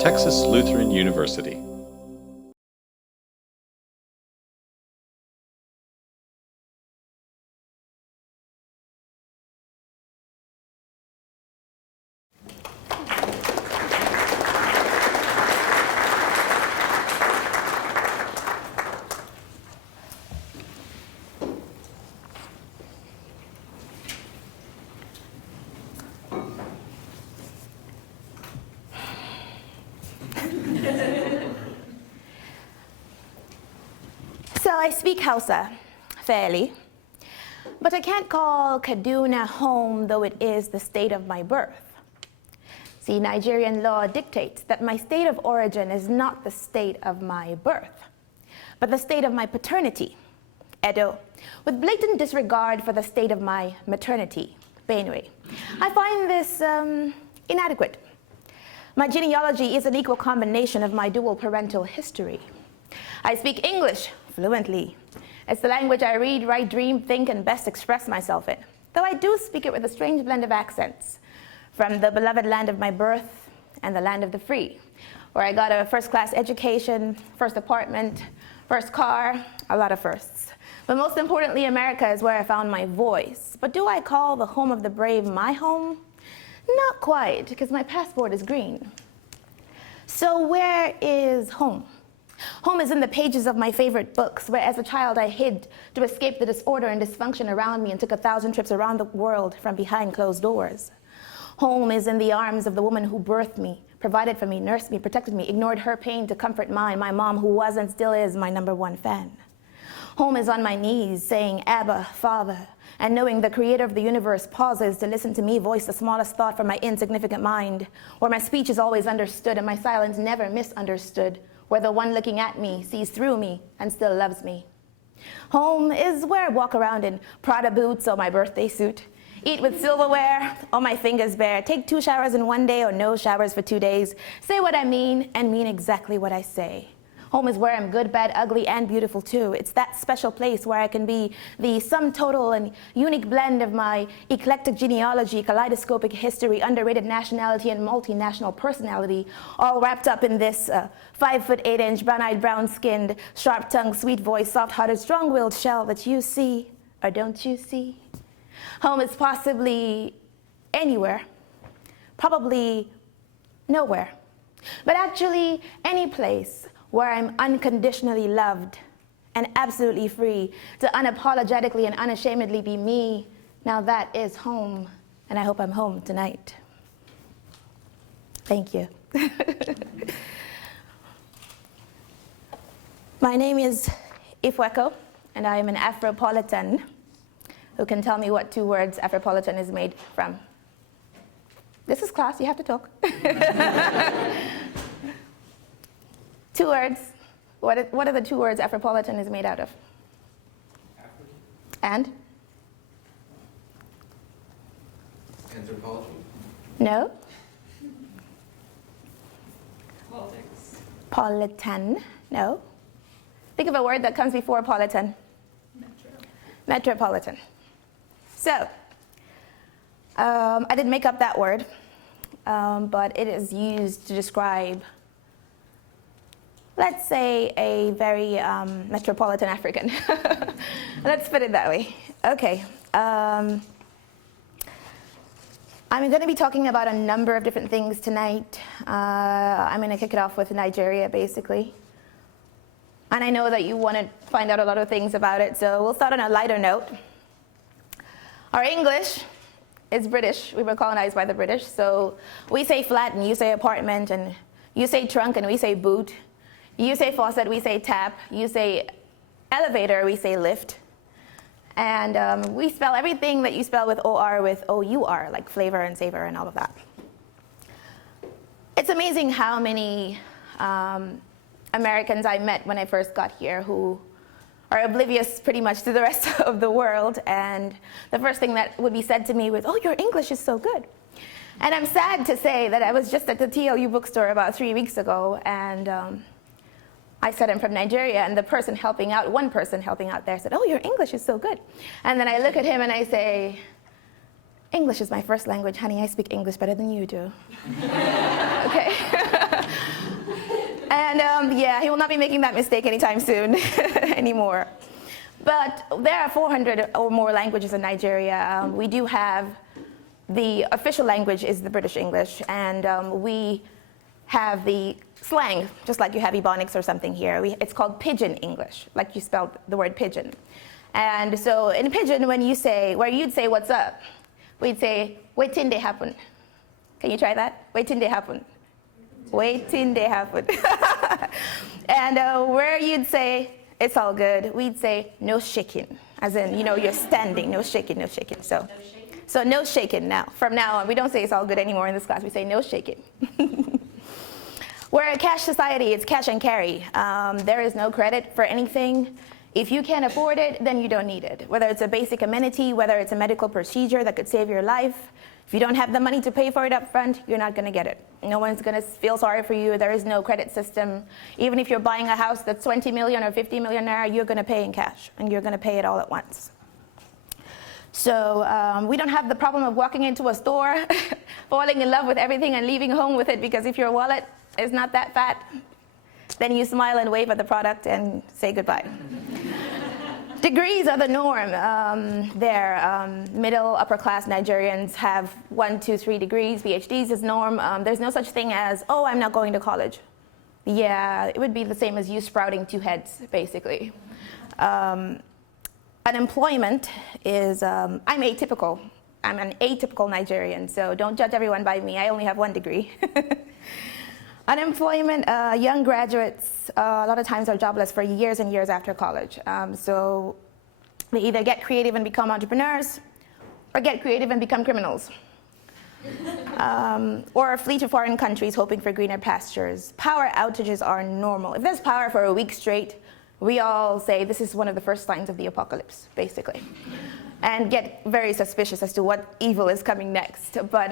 Texas Lutheran University. So I speak Hausa fairly, but I can't call Kaduna home, though it is the state of my birth. See, Nigerian law dictates that my state of origin is not the state of my birth, but the state of my paternity, Edo, with blatant disregard for the state of my maternity, Benue. I find this inadequate. My genealogy is an equal combination of my dual parental history. I speak English fluently. It's the language I read, write, dream, think, and best express myself in, though I do speak it with a strange blend of accents, from the beloved land of my birth and the land of the free, where I got a first-class education, first apartment, first car, a lot of firsts. But most importantly, America is where I found my voice. But do I call the home of the brave my home? Not quite, because my passport is green. So where is home? Home is in the pages of my favorite books, where as a child I hid to escape the disorder and dysfunction around me and took 1,000 trips around the world from behind closed doors. Home is in the arms of the woman who birthed me, provided for me, nursed me, protected me, ignored her pain to comfort mine, my mom who was and still is my #1 fan. Home is on my knees saying, Abba, Father, and knowing the creator of the universe pauses to listen to me voice the smallest thought from my insignificant mind, where my speech is always understood and my silence never misunderstood, where the one looking at me sees through me and still loves me. Home is where I walk around in Prada boots or my birthday suit, eat with silverware or my fingers bare, take 2 showers in 1 day or no showers for 2 days, say what I mean and mean exactly what I say. Home is where I'm good, bad, ugly, and beautiful too. It's that special place where I can be the sum total and unique blend of my eclectic genealogy, kaleidoscopic history, underrated nationality, and multinational personality, all wrapped up in this 5'8", brown-eyed, brown-skinned, sharp-tongued, sweet voice, soft-hearted, strong-willed shell that you see, or don't you see? Home is possibly anywhere, probably nowhere, but actually any place where I'm unconditionally loved and absolutely free to unapologetically and unashamedly be me. Now that is home, and I hope I'm home tonight. Thank you. My name is Ifueko, and I am an Afropolitan. Who can tell me what 2 words Afropolitan is made from? This is class, you have to talk. 2 words. What are the 2 words Afropolitan is made out of? African. And? Anthropology. No? Politics. Politan. No? Think of a word that comes before politan. Metro. Metropolitan. So, I didn't make up that word, but it is used to describe, let's say, a very metropolitan African. Let's put it that way. Okay. I'm going to be talking about a number of different things tonight. I'm going to kick it off with Nigeria, basically. And I know that you want to find out a lot of things about it, so we'll start on a lighter note. Our English is British. We were colonized by the British, so we say flat and you say apartment, and you say trunk and we say boot. You say faucet, we say tap. You say elevator, we say lift. And we spell everything that you spell with O-R with O-U-R, like flavor and savor and all of that. It's amazing how many Americans I met when I first got here who are oblivious pretty much to the rest of the world. And the first thing that would be said to me was, oh, your English is so good. And I'm sad to say that I was just at the TLU bookstore about 3 weeks ago, and I said I'm from Nigeria, and the person helping out, one person helping out there said, oh, your English is so good. And then I look at him and I say, English is my first language, honey. I speak English better than you do. Okay. And yeah, he will not be making that mistake anytime soon anymore. But there are 400 or more languages in Nigeria. We do have the official language is the British English, and we have the slang, just like you have Ebonics or something here. It's called Pidgin English, like you spelled the word pigeon. And so in Pidgin, when you say, where you'd say, what's up? We'd say, wait till they happen. Can you try that? Wait till they happen. Wait till they happen. And where you'd say, it's all good, we'd say, no shaking. As in, you know, you're standing, no shaking, no shaking. So no shaking now. From now on, we don't say it's all good anymore in this class. We say no shaking. We're a cash society. It's cash and carry. There is no credit for anything. If you can't afford it, then you don't need it. Whether it's a basic amenity, whether it's a medical procedure that could save your life, if you don't have the money to pay for it up front, you're not going to get it. No one's going to feel sorry for you. There is no credit system. Even if you're buying a house that's 20 million or 50 million naira, you're going to pay in cash, and you're going to pay it all at once. So we don't have the problem of walking into a store, falling in love with everything and leaving home with it, because if your wallet is not that fat, then you smile and wave at the product and say goodbye. Degrees are the norm. Middle, upper class Nigerians have 1, 2, 3 degrees. PhDs is norm. There's no such thing as, oh, I'm not going to college. Yeah, it would be the same as you sprouting 2 heads, basically. Unemployment is, I'm atypical. I'm an atypical Nigerian, so don't judge everyone by me. I only have 1 degree. Unemployment, young graduates, a lot of times are jobless for years and years after college. So they either get creative and become entrepreneurs, or get creative and become criminals. Or flee to foreign countries hoping for greener pastures. Power outages are normal. If there's power for a week straight, we all say this is one of the first signs of the apocalypse, basically, and get very suspicious as to what evil is coming next. But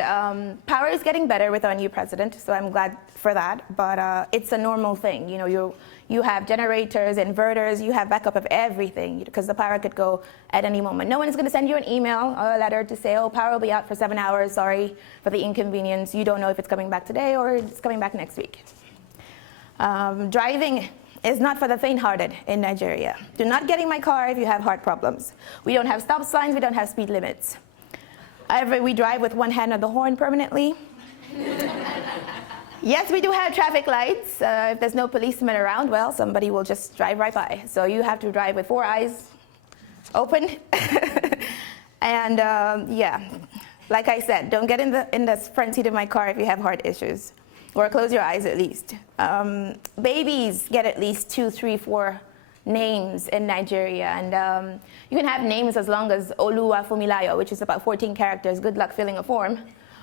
power is getting better with our new president, so I'm glad for that. But it's a normal thing. You know, you have generators, inverters, you have backup of everything, because the power could go at any moment. No one is going to send you an email or a letter to say, oh, power will be out for 7 hours, sorry for the inconvenience. You don't know if it's coming back today or it's coming back next week. Driving is not for the faint-hearted in Nigeria. Do not get in my car if you have heart problems. We don't have stop signs, we don't have speed limits. We drive with 1 hand on the horn permanently. Yes, we do have traffic lights. If there's no policeman around, well, somebody will just drive right by. So you have to drive with 4 eyes open. And yeah, like I said, don't get in the front seat of my car if you have heart issues. Or close your eyes at least. Babies get at least 2, 3, 4 names in Nigeria. And you can have names as long as Oluwafumilayo, which is about 14 characters. Good luck filling a form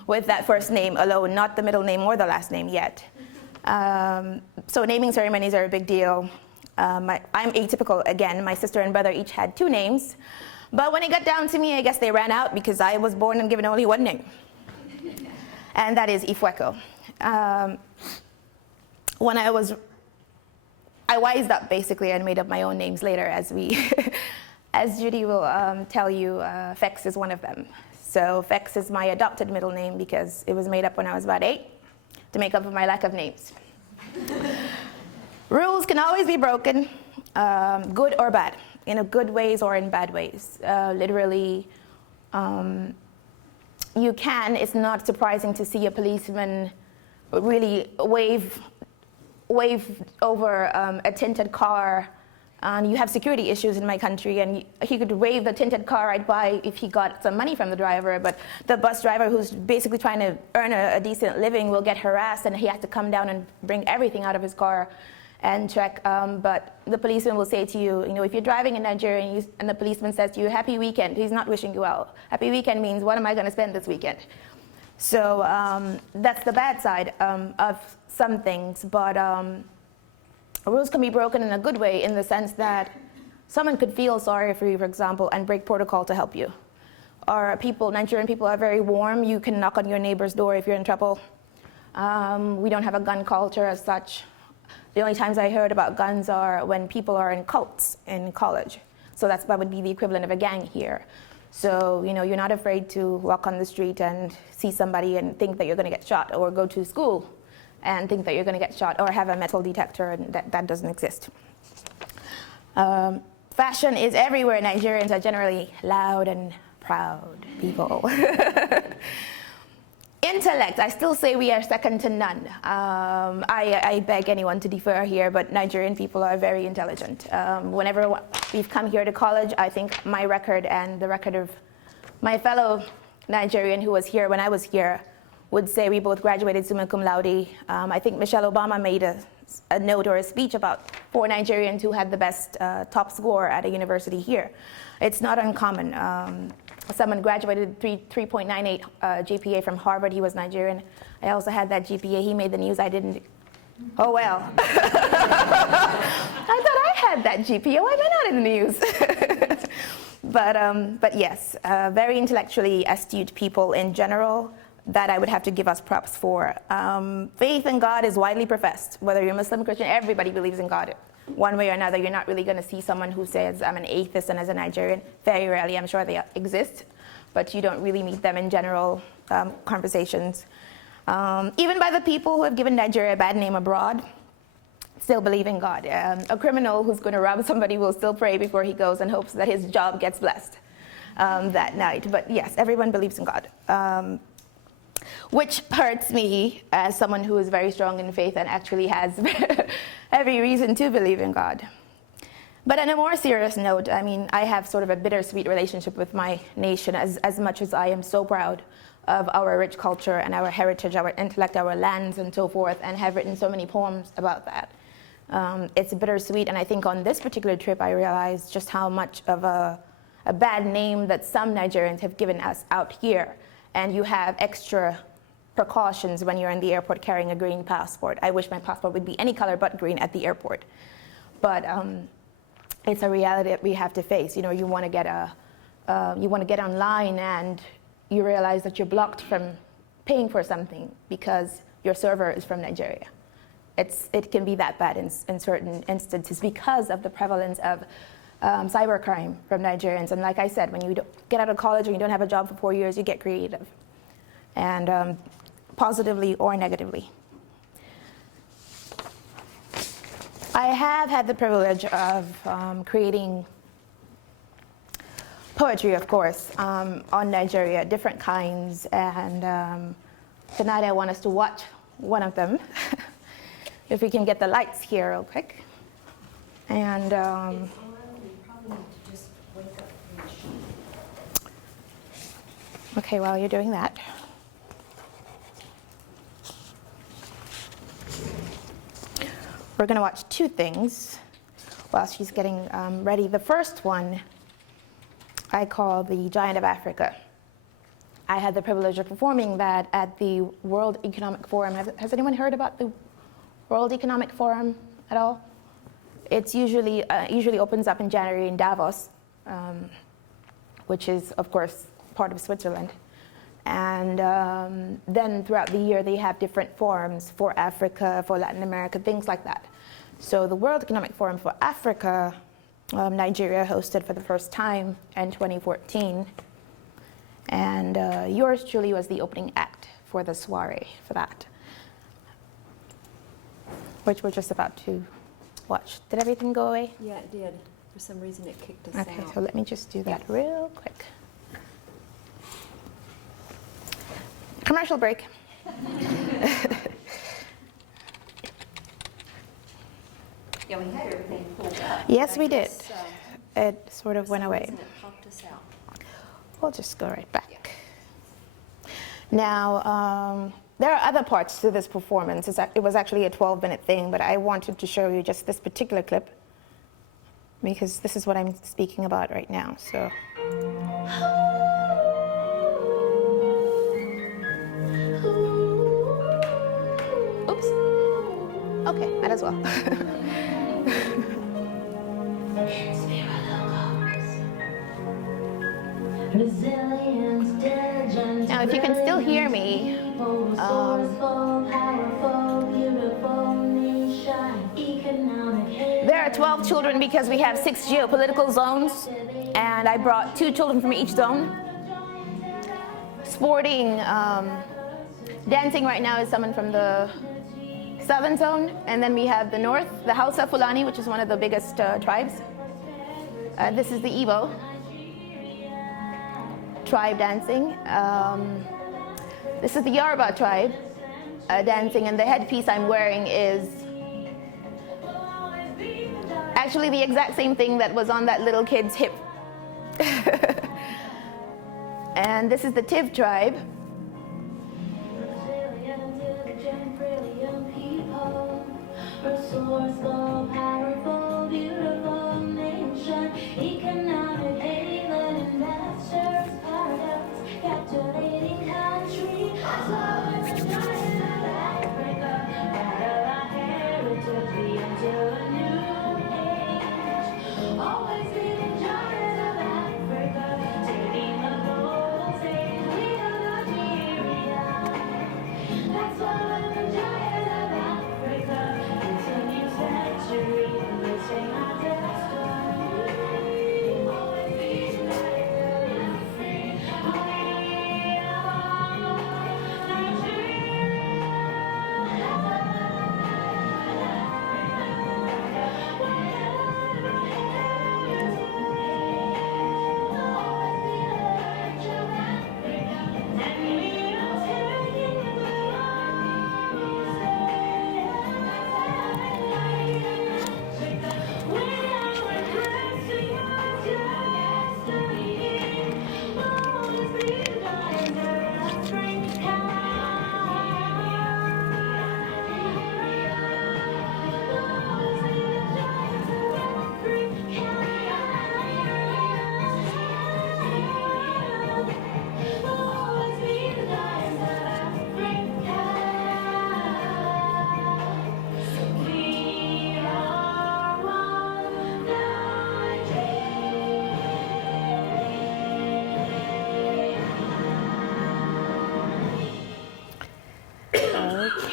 with that first name alone, not the middle name or the last name yet. So naming ceremonies are a big deal. I'm atypical again. My sister and brother each had 2 names. But when it got down to me, I guess they ran out because I was born and given only 1 name. And that is Ifueko. When I wised up basically and made up my own names later, as Judy will tell you, Fex is one of them. So Fex is my adopted middle name because it was made up when I was about 8 to make up for my lack of names. Rules can always be broken, good or bad, in good ways or in bad ways. Literally, you can, it's not surprising to see a policeman really wave over a tinted car. And you have security issues in my country, and he could wave the tinted car right by if he got some money from the driver, but the bus driver who's basically trying to earn a decent living will get harassed, and he has to come down and bring everything out of his car and check. But the policeman will say to you, you know, if you're driving in Nigeria and the policeman says to you, happy weekend, he's not wishing you well. Happy weekend means, what am I going to spend this weekend? So that's the bad side of some things, but rules can be broken in a good way in the sense that someone could feel sorry for you, for example, and break protocol to help you. Or Nigerian people are very warm. You can knock on your neighbor's door if you're in trouble. We don't have a gun culture as such. The only times I heard about guns are when people are in cults in college. So that would be the equivalent of a gang here. So, you know, you're not afraid to walk on the street and see somebody and think that you're going to get shot, or go to school and think that you're going to get shot, or have a metal detector, and that doesn't exist. Fashion is everywhere. Nigerians are generally loud and proud people. Intellect, I still say we are second to none. I beg anyone to defer here, but Nigerian people are very intelligent. Whenever we've come here to college, I think my record and the record of my fellow Nigerian who was here when I was here would say we both graduated summa cum laude. I think Michelle Obama made a note or a speech about 4 Nigerians who had the best top score at a university here. It's not uncommon. Someone graduated 3.98 GPA from Harvard. He was Nigerian. I also had that GPA. He made the news. I didn't. Oh, well. I thought I had that GPA. Why am I not in the news? But yes, very intellectually astute people in general that I would have to give us props for. Faith in God is widely professed. Whether you're Muslim, Christian, everybody believes in God. One way or another, you're not really going to see someone who says, I'm an atheist and as a Nigerian. Very rarely, I'm sure they exist, but you don't really meet them in general conversations. Even by the people who have given Nigeria a bad name abroad, still believe in God. A criminal who's going to rob somebody will still pray before he goes and hopes that his job gets blessed that night. But yes, everyone believes in God. Which hurts me as someone who is very strong in faith and actually has every reason to believe in God. But on a more serious note, I mean, I have sort of a bittersweet relationship with my nation as much as I am so proud of our rich culture and our heritage, our intellect, our lands, and so forth, and have written so many poems about that. It's bittersweet, and I think on this particular trip I realized just how much of a bad name that some Nigerians have given us out here. And you have extra precautions when you're in the airport carrying a green passport. I wish my passport would be any color but green at the airport. But it's a reality that we have to face. You know, you want to get online and you realize that you're blocked from paying for something because your server is from Nigeria. It can be that bad in certain instances because of the prevalence of cybercrime from Nigerians. And like I said, when you get out of college and you don't have a job for 4 years, you get creative, and positively or negatively. I have had the privilege of creating poetry, of course, on Nigeria, different kinds, and tonight I want us to watch one of them. If we can get the lights here real quick. And okay, while you're doing that, we're going to watch 2 things while she's getting ready. The first one I call The Giant of Africa. I had the privilege of performing that at the World Economic Forum. Has anyone heard about the World Economic Forum at all? It's usually opens up in January in Davos, which is, of course, part of Switzerland. And then throughout the year, they have different forums for Africa, for Latin America, things like that. So the World Economic Forum for Africa, Nigeria hosted for the first time in 2014. And yours truly was the opening act for the soiree for that, which we're just about to watch. Did everything go away? Yeah, it did. For some reason, it kicked us out. Okay, so let me just do that real quick. Commercial break. Yeah, we had everything pulled up. Yes, we I did. guess, It sort of for went some away. reason it popped us out. We'll just go right back. Now, there are other parts to this performance. It was actually a 12-minute thing, but I wanted to show you just this particular clip because this is what I'm speaking about right now. So. Oops. Okay, might as well. Now, if you can still hear me, there are 12 children because we have 6 geopolitical zones. and I brought 2 children from each zone. Sporting, dancing right now is someone from the southern zone, and then we have the north, the Hausa Fulani, which is one of the biggest tribes. This is the Igbo tribe dancing. This is the Yoruba tribe dancing, and the headpiece I'm wearing is actually the exact same thing that was on that little kid's hip. And this is the Tiv tribe. Resourceful, powerful, beautiful nation, economic haven, investors, paradox, captivating country, sovereign giant of Africa, part of our heritage, we enter a new age, always be the giant of Africa, taking the global stage, we are Nigeria, that's why we're the giant of Africa.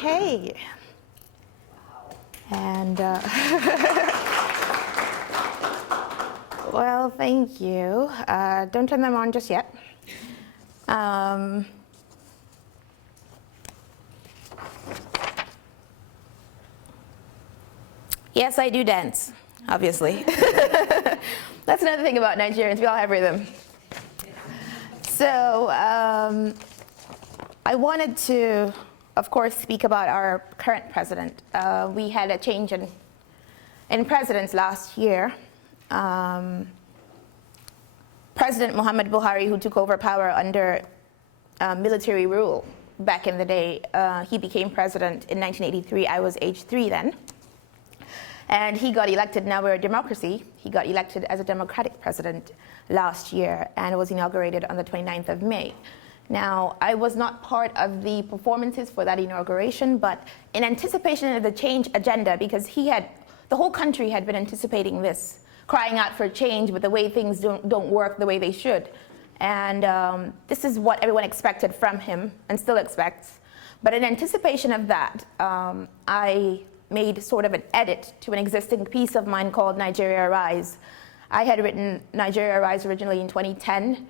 Okay. And well, thank you. Don't turn them on just yet. Yes, I do dance, obviously. That's another thing about Nigerians, we all have rhythm. So I wanted to, of course, speak about our current president. We had a change in presidents last year. President Muhammad Buhari, who took over power under military rule back in the day, he became president in 1983. I was age 3 then. And he got elected. Now we're a democracy. He got elected as a democratic president last year and was inaugurated on the 29th of May. Now, I was not part of the performances for that inauguration, but in anticipation of the change agenda, because the whole country had been anticipating this, crying out for change with the way things don't work the way they should. And this is what everyone expected from him and still expects. But in anticipation of that, I made sort of an edit to an existing piece of mine called Nigeria Rise. I had written Nigeria Rise originally in 2010,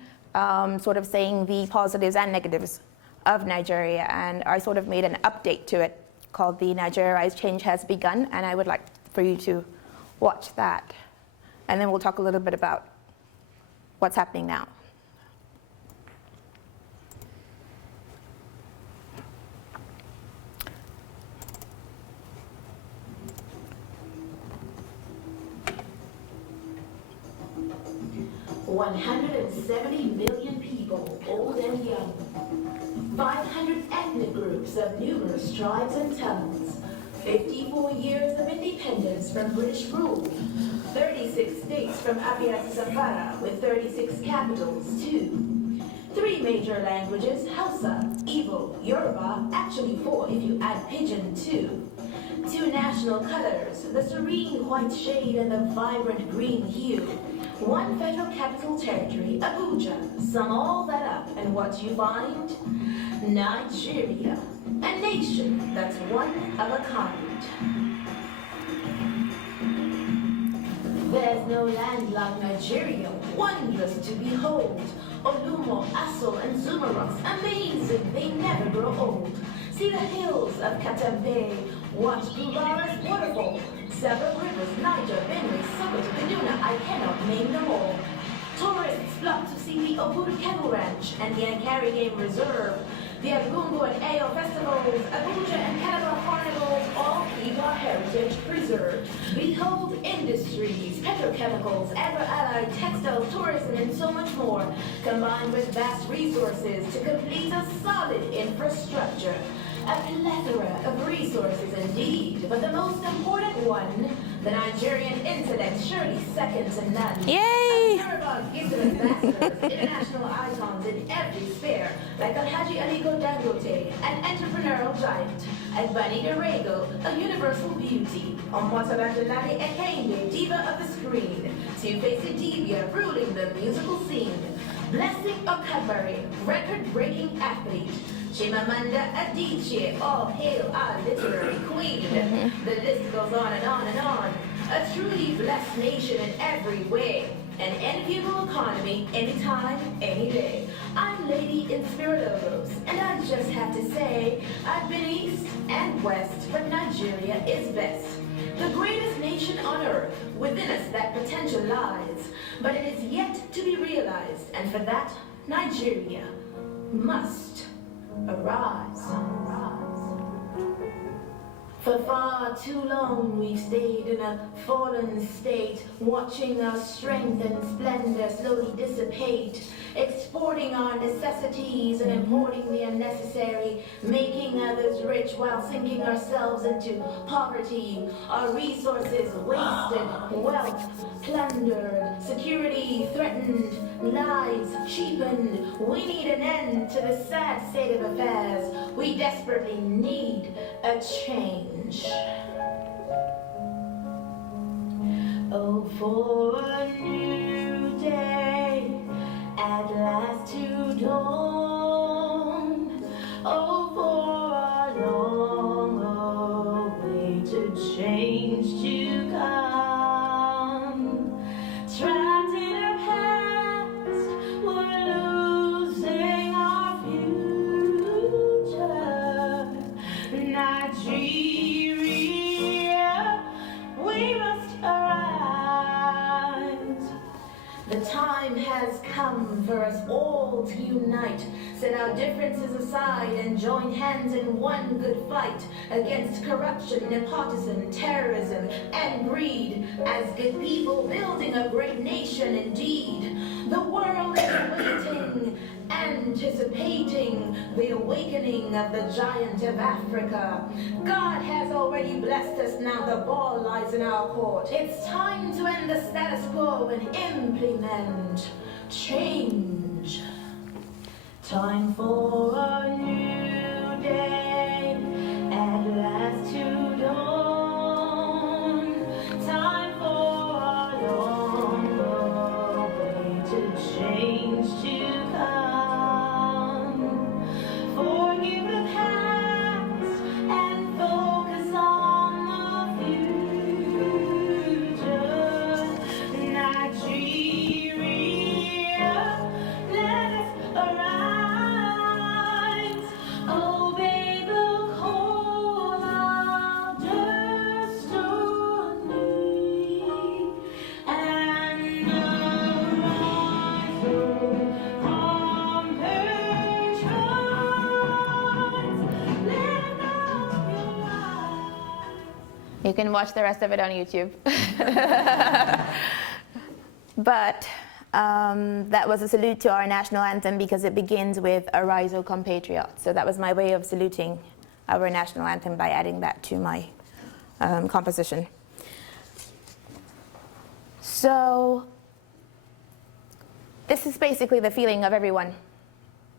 sort of saying the positives and negatives of Nigeria, and I sort of made an update to it called the Nigeria Rise Change Has Begun, and I would like for you to watch that. And then we'll talk a little bit about what's happening now. $170 million people, old and young. 500 ethnic groups of numerous tribes and tongues. 54 years of independence from British rule. 36 states from Abia to Zamfara, with 36 capitals too. 3 major languages, Hausa, Igbo, Yoruba, actually 4 if you add Pidgin too. 2 national colors, the serene white shade and the vibrant green hue. 1 federal capital territory, Abuja. Sum all that up, and what you find? Nigeria, a nation that's one of a kind. There's no land like Nigeria wondrous to behold. Olumo, Assel, and Zumarocks, amazing, they never grow old. See the hills of Katampe, watch Gulara's waterfall. Several rivers, Niger, Benue, Sokoto, Kaduna, I cannot name them all. Tourists flock to see the Obudu Cattle Ranch and the Ankara Game Reserve. The Agungu and Ayo festivals, Abuja and Calabar carnivals all keep our heritage preserved. Behold industries, petrochemicals, agro-allied, textiles, tourism, and so much more, combined with vast resources to complete a solid infrastructure. A plethora of resources indeed, but the most important one, the Nigerian internet, surely second to none. Yay! Observe gifted ambassadors, international icons in every sphere, like Alhaji Aliko Dangote, an entrepreneurial giant, Agbani Dorego, a universal beauty, Omwatabajalade Ekenge, diva of the screen, Two-Faced Divya, ruling the musical scene, Blessing Okabari, record-breaking athlete, Chimamanda Adichie, all hail our literary queen. The list goes on and on and on. A truly blessed nation in every way. An enviable economy anytime, any day. I'm Lady Inspirologos, and I just have to say, I've been east and west, but Nigeria is best. The greatest nation on earth, within us that potential lies, but it is yet to be realized, and for that, Nigeria must arise. For far too long we've stayed in a fallen state, watching our strength and splendor slowly dissipate, exporting our necessities and importing the unnecessary, making others rich while sinking ourselves into poverty, our resources wasted, wealth plundered, security threatened, lives cheapened. We need an end to the sad state of affairs. We desperately need a change. Oh, for a new day at last to dawn. Oh, for a long-awaited change to come. Trapped in our past, we're losing our future. Nigeria, we must arise. The time has come for us all to unite, set our differences aside, and join hands in one good fight against corruption, nepotism, terrorism, and greed. As good people building a great nation indeed. The world is waiting, anticipating the awakening of the giant of Africa. God has already blessed us, now the ball lies in our court. It's time to end the status quo and implement change. Time for a new day, at last to dawn. Time for a long-awaited change to come. Forgive the past and focus on the future. Nigeria, let us arise. Obey the call of destiny and arise from perchance. Let up your eyes. You can watch the rest of it on YouTube. But that was a salute to our national anthem because it begins with "Arise, O compatriots." So that was my way of saluting our national anthem by adding that to my composition. So this is basically the feeling of everyone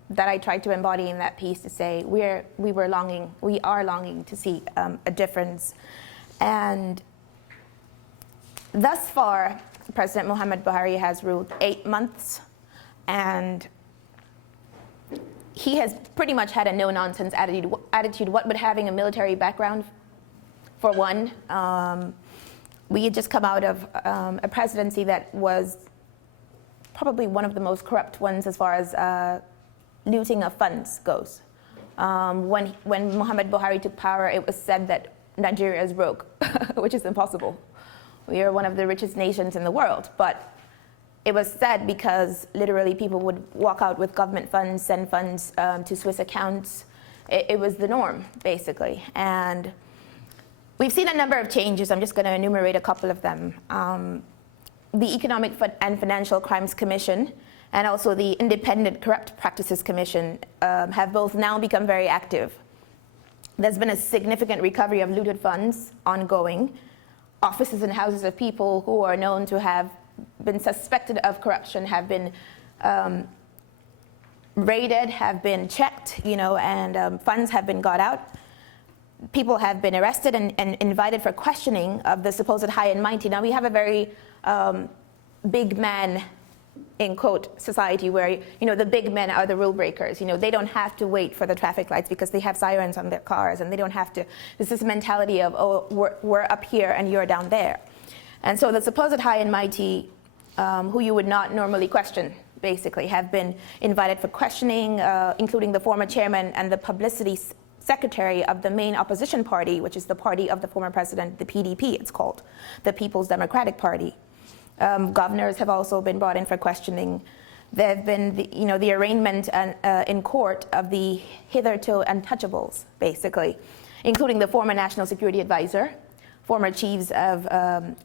that I tried to embody in that piece, to say we are longing to see a difference. And thus far, President Muhammad Buhari has ruled 8 months, and he has pretty much had a no-nonsense attitude. What with having a military background, for one. We had just come out of a presidency that was probably one of the most corrupt ones as far as looting of funds goes. When Muhammad Buhari took power, it was said that Nigeria is broke, which is impossible. We are one of the richest nations in the world, but it was said because literally people would walk out with government funds, send funds to Swiss accounts. It was the norm, basically. And we've seen a number of changes. I'm just going to enumerate a couple of them. The Economic and Financial Crimes Commission and also the Independent Corrupt Practices Commission have both now become very active. There's been a significant recovery of looted funds ongoing. Offices and houses of people who are known to have been suspected of corruption have been raided, have been checked, and funds have been got out. People have been arrested and invited for questioning of the supposed high and mighty. Now we have a very big man, in quote, society where the big men are the rule breakers. They don't have to wait for the traffic lights because they have sirens on their cars, and they don't have to. This is a mentality of, oh, we're up here and you're down there. And so the supposed high and mighty, who you would not normally question, basically, have been invited for questioning, including the former chairman and the publicity secretary of the main opposition party, which is the party of the former president, the PDP, it's called, the People's Democratic Party. Governors have also been brought in for questioning. There have been the arraignment in court of the hitherto untouchables, basically, including the former National Security Advisor, former chiefs of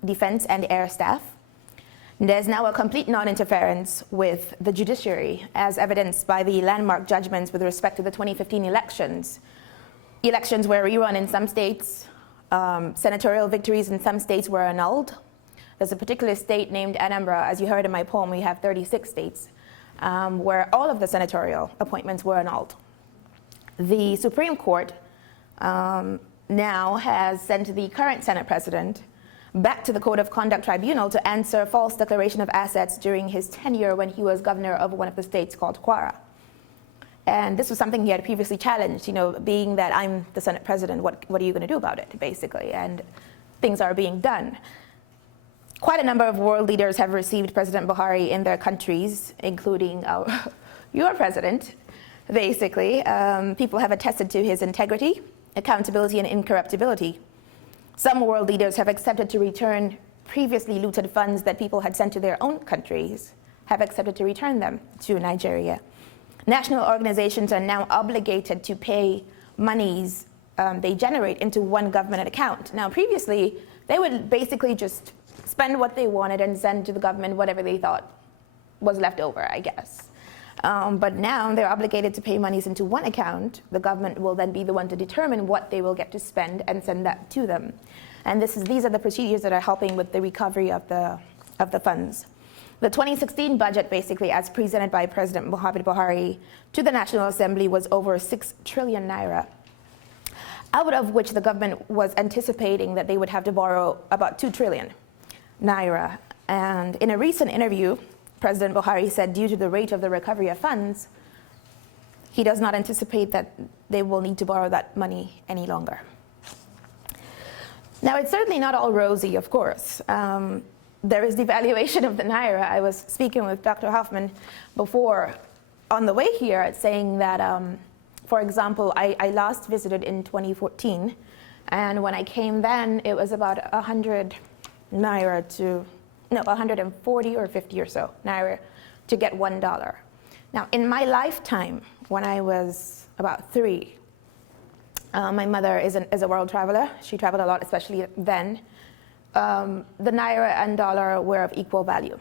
defense and air staff. There's now a complete non-interference with the judiciary, as evidenced by the landmark judgments with respect to the 2015 elections. Elections were rerun in some states. Senatorial victories in some states were annulled. There's a particular state named Anambra. As you heard in my poem, we have 36 states where all of the senatorial appointments were annulled. The Supreme Court now has sent the current Senate President back to the Code of Conduct Tribunal to answer false declaration of assets during his tenure when he was governor of one of the states called Kwara. And this was something he had previously challenged, being that I'm the Senate President, what are you going to do about it, basically? And things are being done. Quite a number of world leaders have received President Buhari in their countries, including your president, basically. People have attested to his integrity, accountability, and incorruptibility. Some world leaders have accepted to return previously looted funds that people had sent to their own countries, have accepted to return them to Nigeria. National organizations are now obligated to pay monies they generate into one government account. Now, previously, they would basically just spend what they wanted and send to the government whatever they thought was left over, I guess. But now they're obligated to pay monies into one account. The government will then be the one to determine what they will get to spend and send that to them. And these are the procedures that are helping with the recovery of the funds. The 2016 budget, basically, as presented by President Muhammad Buhari to the National Assembly, was over 6 trillion naira, out of which the government was anticipating that they would have to borrow about 2 trillion naira. And in a recent interview, President Buhari said due to the rate of the recovery of funds, he does not anticipate that they will need to borrow that money any longer. Now, it's certainly not all rosy, of course. There is devaluation of the naira. I was speaking with Dr. Hoffman before on the way here, saying that, for example, I last visited in 2014, and when I came then, it was about 100 naira to, no, 140 or 50 or so naira to get $1. Now, in my lifetime, when I was about 3, my mother is a world traveler. She traveled a lot, especially then. The naira and dollar were of equal value.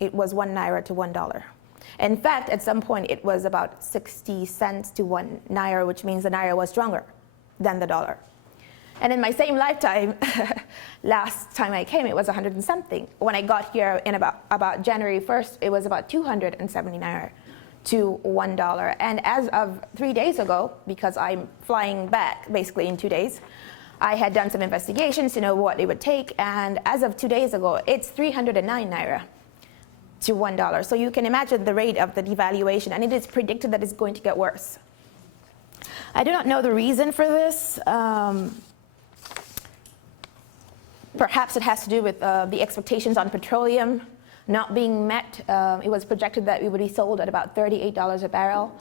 It was 1 naira to $1. In fact, at some point, it was about 60 cents to 1 naira, which means the naira was stronger than the dollar. And in my same lifetime, last time I came, it was 100 and something. When I got here in about January 1st, it was about 270 naira to $1. And as of 3 days ago, because I'm flying back basically in 2 days, I had done some investigations to know what it would take. And as of 2 days ago, it's 309 naira to $1. So you can imagine the rate of the devaluation, and it is predicted that it's going to get worse. I do not know the reason for this. Perhaps it has to do with the expectations on petroleum. not being met. It was projected that we would be sold at about $38 a barrel.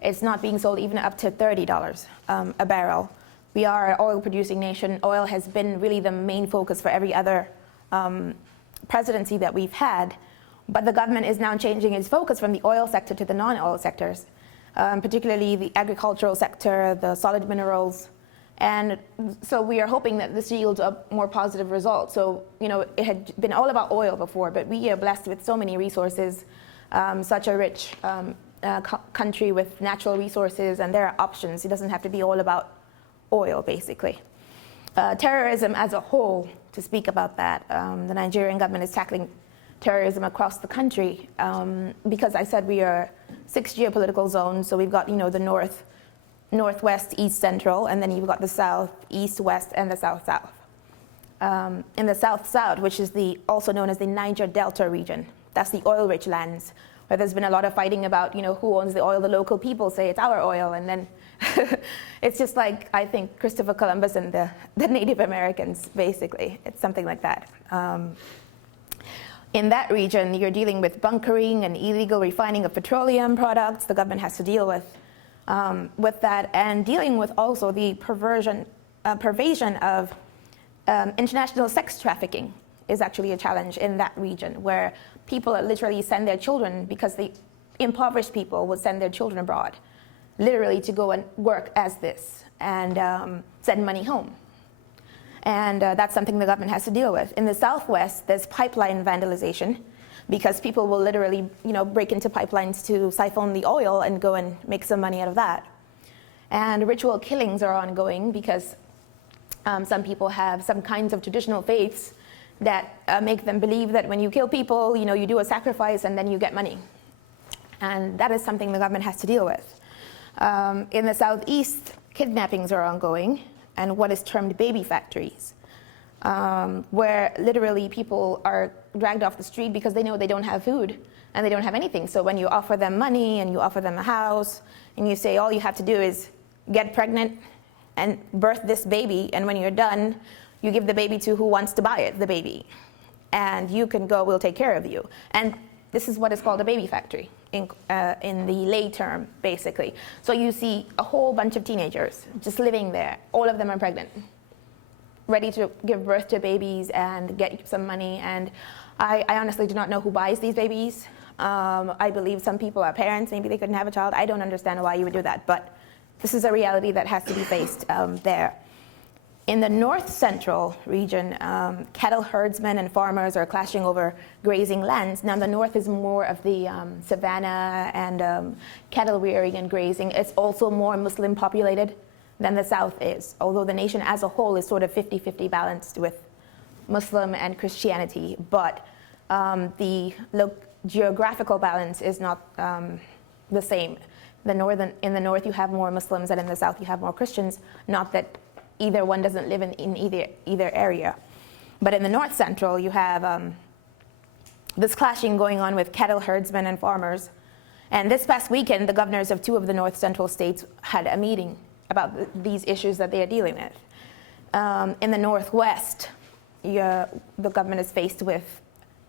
It's not being sold even up to $30 a barrel. We are an oil-producing nation. Oil has been really the main focus for every other presidency that we've had. But the government is now changing its focus from the oil sector to the non-oil sectors, particularly the agricultural sector, the solid minerals. And so we are hoping that this yields a more positive result. So, you know, it had been all about oil before, but we are blessed with so many resources, such a rich country with natural resources, and there are options. It doesn't have to be all about oil, basically. Terrorism as a whole, to speak about that, the Nigerian government is tackling terrorism across the country because I said we are 6 geopolitical zones. So we've got, you know, the north, northwest, east, central, and then you've got the south, east, west, and the south, south. In the south, south, which is also known as the Niger Delta region, that's the oil-rich lands, where there's been a lot of fighting about, you know, who owns the oil. The local people say it's our oil, and then it's just like, I think, Christopher Columbus and the Native Americans, basically. It's something like that. In that region, you're dealing with bunkering and illegal refining of petroleum products. The government has to deal with that, and dealing with also the pervasion of international sex trafficking is actually a challenge in that region, where people literally send their children, because the impoverished people would send their children abroad, literally to go and work as this and send money home. And that's something the government has to deal with. In the Southwest, there's pipeline vandalization, because people will literally, you know, break into pipelines to siphon the oil and go and make some money out of that. And ritual killings are ongoing because some people have some kinds of traditional faiths that make them believe that when you kill people, you know, you do a sacrifice and then you get money. And that is something the government has to deal with. In the Southeast, kidnappings are ongoing, and what is termed baby factories, where literally people are dragged off the street because they know they don't have food and they don't have anything. So when you offer them money and you offer them a house and you say all you have to do is get pregnant and birth this baby, and when you're done, you give the baby to who wants to buy it, the baby, and you can go, we'll take care of you. And this is what is called a baby factory in the lay term, basically. So you see a whole bunch of teenagers just living there. All of them are pregnant, ready to give birth to babies and get some money. And I honestly do not know who buys these babies. I believe some people are parents. Maybe they couldn't have a child. I don't understand why you would do that, but this is a reality that has to be faced there. In the north central region, cattle herdsmen and farmers are clashing over grazing lands. Now the north is more of the savanna and cattle rearing and grazing. It's also more Muslim populated than the south is, although the nation as a whole is sort of 50-50 balanced with Muslim and Christianity. But the geographical balance is not the same. In the north you have more Muslims, and in the south you have more Christians. Not that either one doesn't live in either area. But in the north central, you have this clashing going on with cattle herdsmen and farmers. And this past weekend, the governors of 2 of the north central states had a meeting about these issues that they are dealing with. In the northwest, the government is faced with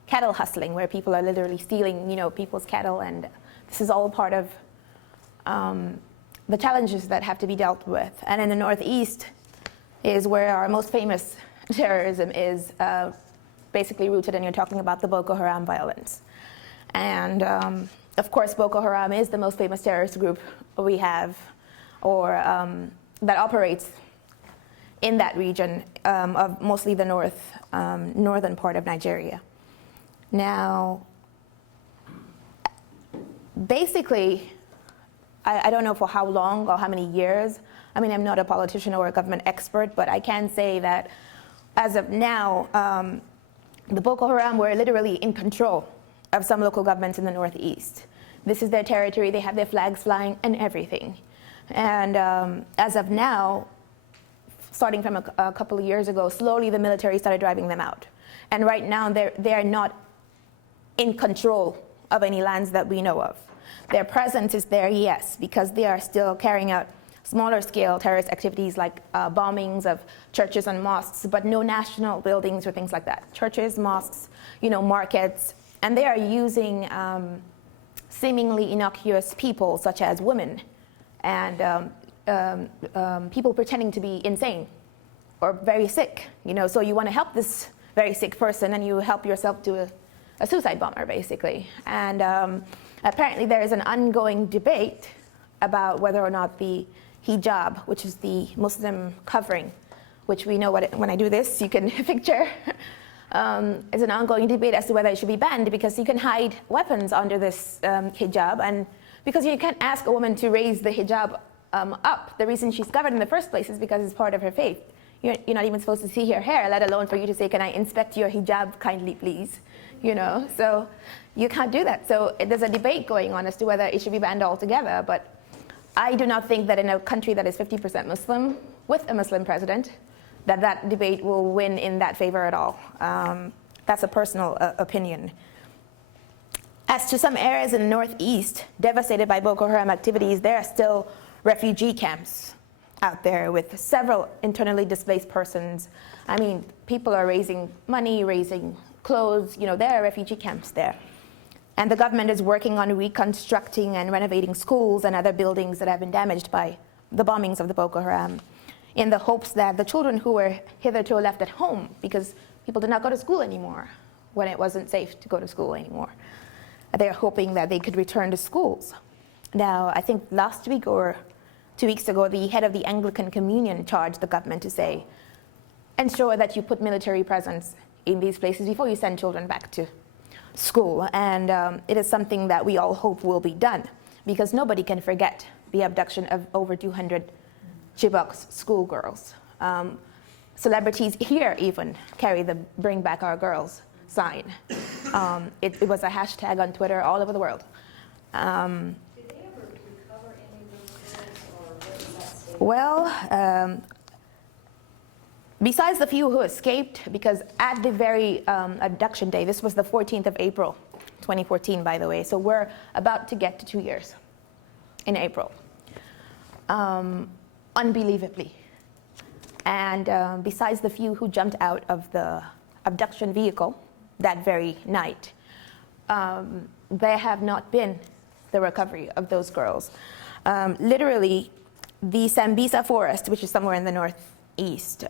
cattle hustling, where people are literally stealing, you know, people's cattle, and this is all part of the challenges that have to be dealt with. And in the northeast is where our most famous terrorism is basically rooted, and you're talking about the Boko Haram violence. And of course, Boko Haram is the most famous terrorist group we have, or that operates in that region of mostly the northern part of Nigeria. Now, basically, I don't know for how long or how many years. I mean, I'm not a politician or a government expert, but I can say that as of now, the Boko Haram were literally in control of some local governments in the northeast. This is their territory. They have their flags flying and everything. And as of now, starting from a couple of years ago, slowly the military started driving them out. And right now, they are not in control of any lands that we know of. Their presence is there, yes, because they are still carrying out smaller scale terrorist activities like bombings of churches and mosques, but no national buildings or things like that. Churches, mosques, you know, markets, And they are using seemingly innocuous people, such as women, and people pretending to be insane or very sick. So you want to help this very sick person, and you help yourself to a suicide bomber, basically. And apparently there is an ongoing debate about whether or not the hijab, which is the Muslim covering, which we know when I do this, you can picture, is an ongoing debate as to whether it should be banned, because you can hide weapons under this hijab, and because you can't ask a woman to raise the hijab up. The reason she's covered in the first place is because it's part of her faith. You're not even supposed to see her hair, let alone for you to say, can I inspect your hijab kindly, please? So you can't do that. So there's a debate going on as to whether it should be banned altogether, but I do not think that in a country that is 50% Muslim, with a Muslim president, that debate will win in that favor at all. That's a personal opinion. As to some areas in the northeast devastated by Boko Haram activities, there are still refugee camps out there with several internally displaced persons. I mean, people are raising money, raising clothes. There are refugee camps there. And the government is working on reconstructing and renovating schools and other buildings that have been damaged by the bombings of the Boko Haram, in the hopes that the children who were hitherto left at home, because people did not go to school anymore when it wasn't safe to go to school anymore, they're hoping that they could return to schools. Now, I think last week or 2 weeks ago, the head of the Anglican Communion charged the government to say, ensure that you put military presence in these places before you send children back to school. And it is something that we all hope will be done, because nobody can forget the abduction of over 200 Chibok schoolgirls. Celebrities here even carry the Bring Back Our Girls sign. It was a hashtag on Twitter all over the world. Did they ever recover any of those girls, or where does that stand? Well, besides the few who escaped, because at the very abduction day, this was the 14th of April, 2014, by the way, so we're about to get to 2 years in April, unbelievably. And besides the few who jumped out of the abduction vehicle that very night, there have not been the recovery of those girls. Literally, the Sambisa forest, which is somewhere in the northeast,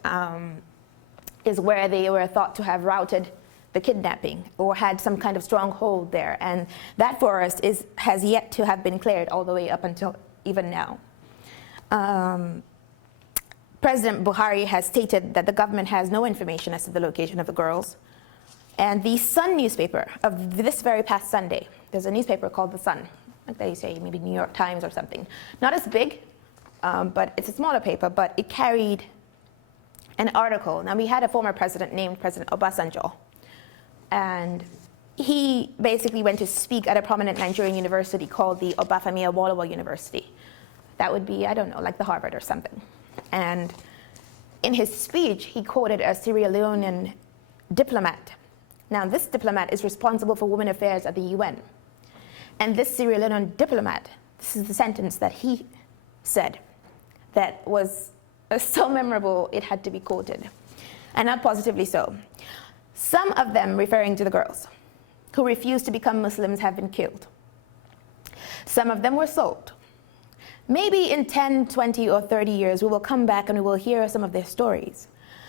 is where they were thought to have routed the kidnapping or had some kind of stronghold there. And that forest has yet to have been cleared all the way up until even now. President Buhari has stated that the government has no information as to the location of the girls. And the Sun newspaper of this very past Sunday, there's a newspaper called The Sun, like they say, maybe New York Times or something. Not as big, but it's a smaller paper, but it carried an article. Now, we had a former president named President Obasanjo, and he basically went to speak at a prominent Nigerian university called the Obafemi Awolowo University. That would be, I don't know, like the Harvard or something. And in his speech, he quoted a Sierra Leonean diplomat. Now, this diplomat is responsible for women affairs at the UN. And this Sierra Leonean diplomat, this is the sentence that he said that was so memorable it had to be quoted, and not positively so. Some of them, referring to the girls, who refused to become Muslims have been killed. Some of them were sold. Maybe in 10, 20, or 30 years, we will come back and we will hear some of their stories.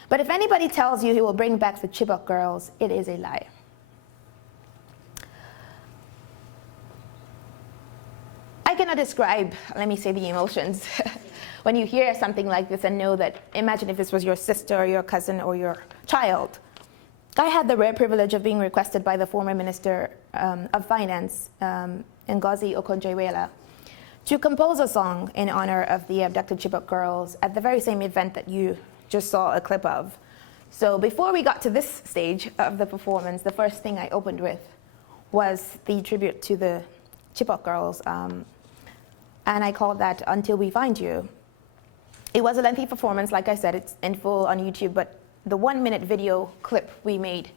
But if anybody tells you he will bring back the Chibok girls, it is a lie. I cannot describe, let me say, the emotions when you hear something like this and know that, imagine if this was your sister or your cousin or your child. I had the rare privilege of being requested by the former Minister of Finance, Ngozi Okonjo-Iweala, to compose a song in honor of the abducted Chibok girls at the very same event that you just saw a clip of. So before we got to this stage of the performance, the first thing I opened with was the tribute to the Chibok girls, and I called that Until We Find You. It was a lengthy performance, like I said, it's in full on YouTube, but the 1-minute video clip we made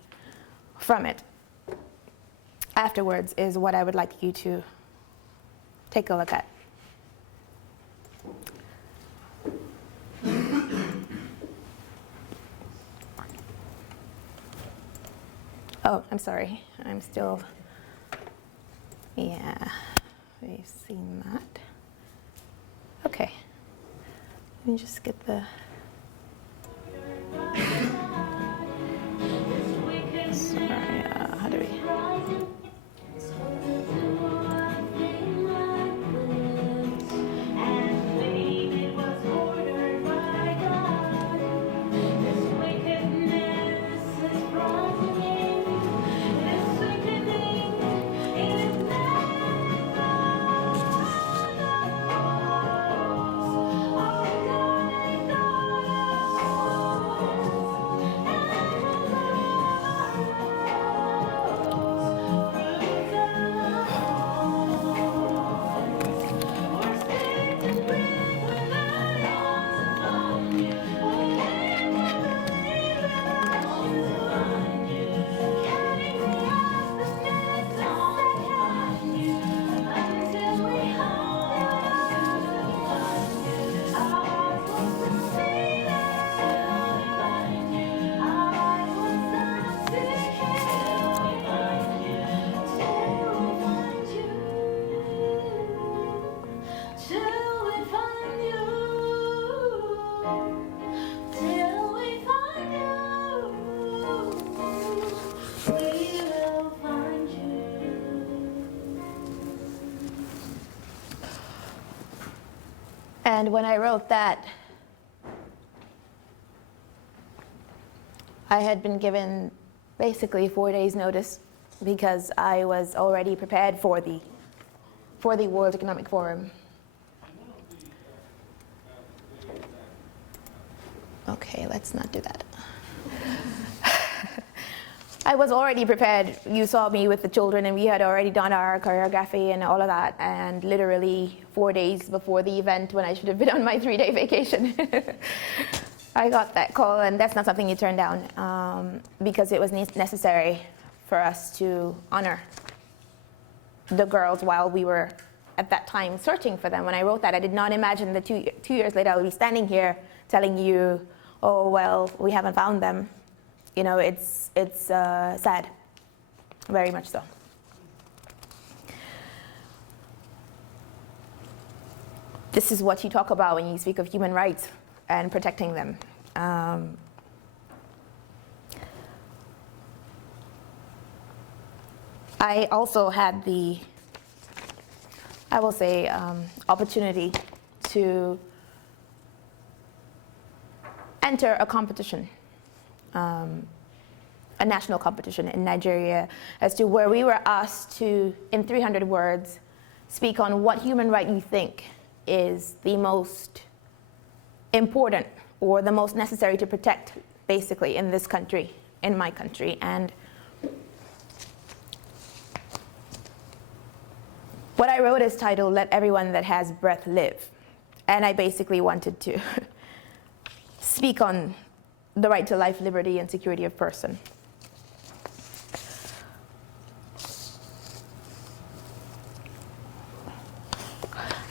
from it afterwards is what I would like you to take a look at. Oh, I'm sorry. I'm still, yeah, we've seen that. Okay, let me just get the, sorry, how do we? And when I wrote that, I had been given basically 4 days notice because I was already prepared for the World Economic Forum. Okay, let's not do that. I was already prepared. You saw me with the children, and we had already done our choreography and all of that. And literally 4 days before the event, when I should have been on my 3-day vacation, I got that call, and that's not something you turn down because it was necessary for us to honor the girls while we were at that time searching for them. When I wrote that, I did not imagine that 2 years later I would be standing here telling you, oh, well, we haven't found them. You know, it's sad, very much so. This is what you talk about when you speak of human rights and protecting them. I also had the, I will say, opportunity to enter a competition, a national competition in Nigeria, as to where we were asked to, in 300 words, speak on what human right you think is the most important or the most necessary to protect, basically, in this country, in my country. And what I wrote is titled, "Let Everyone That Has Breath Live." And I basically wanted to speak on the right to life, liberty, and security of person.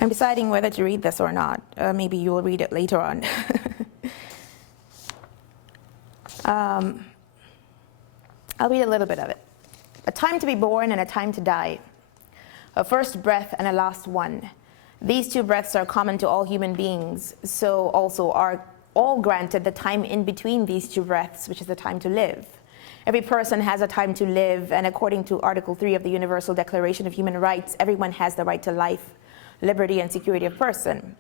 I'm deciding whether to read this or not. Maybe you will read it later on. I'll read a little bit of it. A time to be born and a time to die. A first breath and a last one. These two breaths are common to all human beings, so also are all granted the time in between these two breaths, which is the time to live. Every person has a time to live, and according to Article 3 of the Universal Declaration of Human Rights, everyone has the right to life, liberty, and security of person.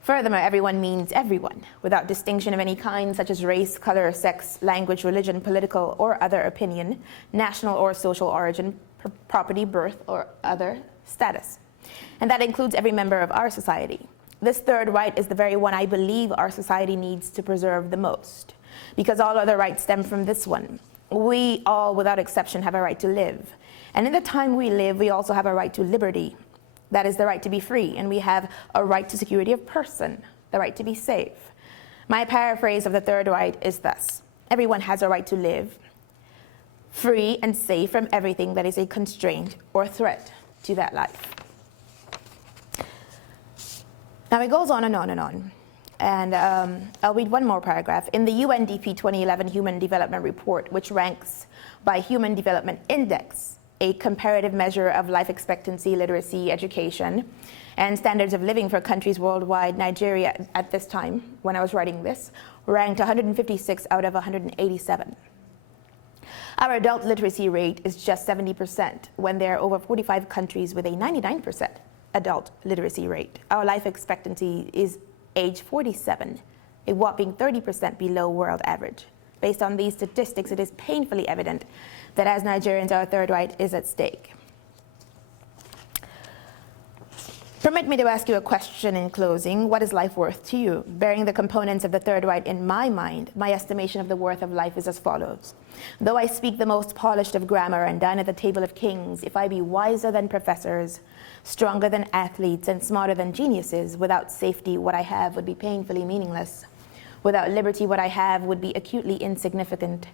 Furthermore, everyone means everyone, without distinction of any kind, such as race, color, sex, language, religion, political or other opinion, national or social origin, property, birth, or other status. And that includes every member of our society. This third right is the very one I believe our society needs to preserve the most, because all other rights stem from this one. We all, without exception, have a right to live. And in the time we live, we also have a right to liberty. That is the right to be free, and we have a right to security of person, the right to be safe. My paraphrase of the third right is thus: everyone has a right to live, free and safe from everything that is a constraint or threat to that life. Now it goes on and on and on. And I'll read one more paragraph. In the UNDP 2011 Human Development Report, which ranks by Human Development Index, a comparative measure of life expectancy, literacy, education, and standards of living for countries worldwide, Nigeria, at this time, when I was writing this, ranked 156 out of 187. Our adult literacy rate is just 70%, when there are over 45 countries with a 99% adult literacy rate. Our life expectancy is age 47, a whopping 30% below world average. Based on these statistics, it is painfully evident that as Nigerians, our third right is at stake. Permit me to ask you a question in closing. What is life worth to you? Bearing the components of the third right in my mind, my estimation of the worth of life is as follows. Though I speak the most polished of grammar and dine at the table of kings, if I be wiser than professors, stronger than athletes, and smarter than geniuses, without safety, what I have would be painfully meaningless. Without liberty, what I have would be acutely insignificant.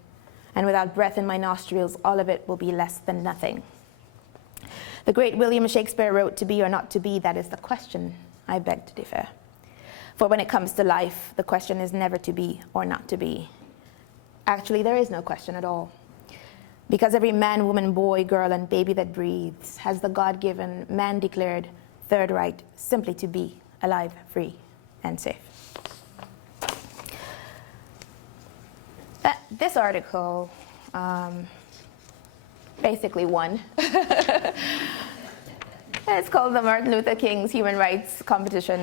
And without breath in my nostrils, all of it will be less than nothing. The great William Shakespeare wrote, "To be or not to be, that is the question." I beg to differ. For when it comes to life, the question is never to be or not to be. Actually, there is no question at all. Because every man, woman, boy, girl, and baby that breathes has the God-given, man-declared third right simply to be alive, free, and safe. This article basically won. It's called the Martin Luther King's Human Rights Competition,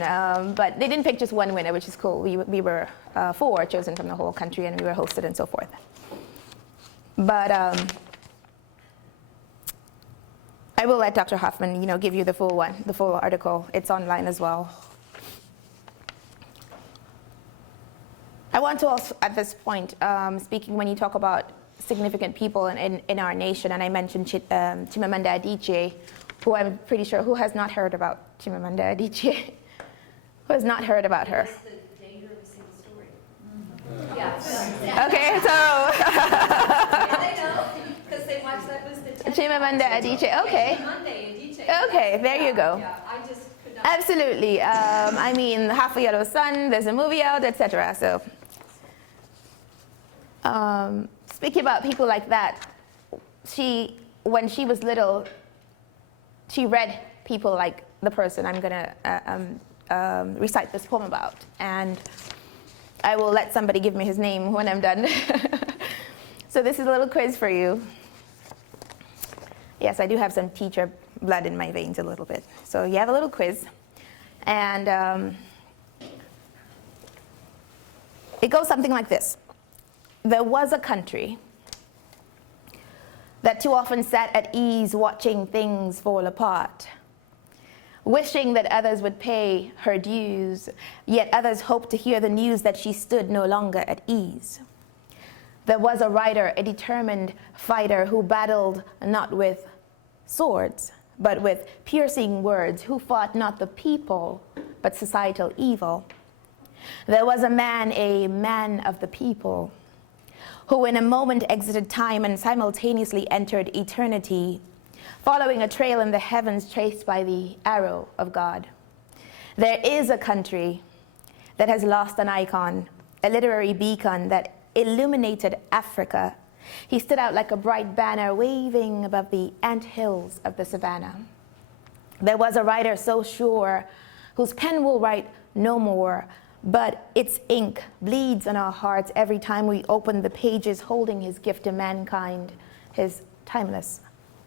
but they didn't pick just one winner, which is cool. We were 4 chosen from the whole country, and we were hosted and so forth. But I will let Dr. Hoffman, give you the full article. It's online as well. I want to also, at this point, speaking when you talk about significant people in our nation, and I mentioned Chimamanda Adichie, who I'm pretty sure, who has not heard about Chimamanda Adichie? Who has not heard about her? What's the danger of a single story? Yeah. Okay, so They know, because they watch that list at 10. Chimamanda Adichie, okay. Monday, Adichie. Okay, there you go. Yeah, I just could not. Absolutely. I mean, Half a Yellow Sun, there's a movie out, etc. So, speaking about people like that, when she was little, she read people like the person I'm going to recite this poem about. And I will let somebody give me his name when I'm done. So this is a little quiz for you. Yes, I do have some teacher blood in my veins a little bit. So you have a little quiz. And it goes something like this. There was a country that too often sat at ease watching things fall apart, wishing that others would pay her dues, yet others hoped to hear the news that she stood no longer at ease. There was a writer, a determined fighter who battled not with swords, but with piercing words, who fought not the people, but societal evil. There was a man of the people, who in a moment exited time and simultaneously entered eternity, following a trail in the heavens traced by the arrow of God. There is a country that has lost an icon, a literary beacon that illuminated Africa. He stood out like a bright banner waving above the anthills of the savannah. There was a writer so sure, whose pen will write no more, but its ink bleeds on our hearts every time we open the pages holding his gift to mankind, his timeless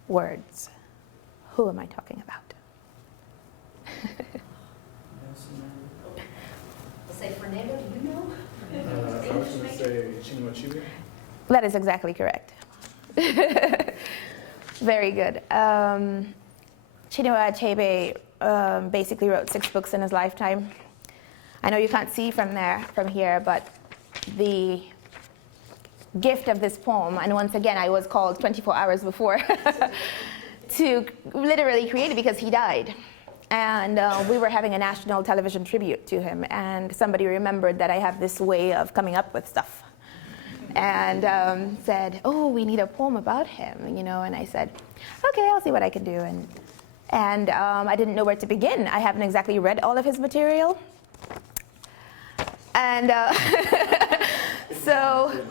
words. Who am I talking about? I'll say, Fernando, do you know? I was going to say Chinua Achebe. That is exactly correct. Very good. Chinua Achebe basically wrote 6 books in his lifetime. I know you can't see from here, but the gift of this poem, and once again, I was called 24 hours before to literally create it because he died. And we were having a national television tribute to him, and somebody remembered that I have this way of coming up with stuff. And said, oh, we need a poem about him, and I said, okay, I'll see what I can do. And I didn't know where to begin. I haven't exactly read all of his material. And so,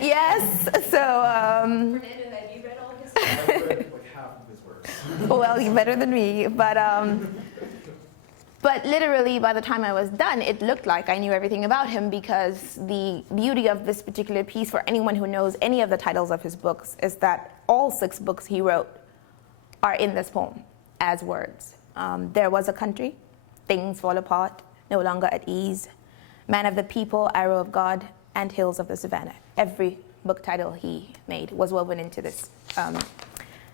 yes, so, Fernando, have you read all his stuff? I've read like half of his works. well, you're better than me, but literally by the time I was done, it looked like I knew everything about him, because the beauty of this particular piece, for anyone who knows any of the titles of his books, is that all 6 books he wrote are in this poem as words. There was a country, things fall apart, no longer at ease, man of the people, arrow of God, and hills of the savannah. Every book title he made was woven into this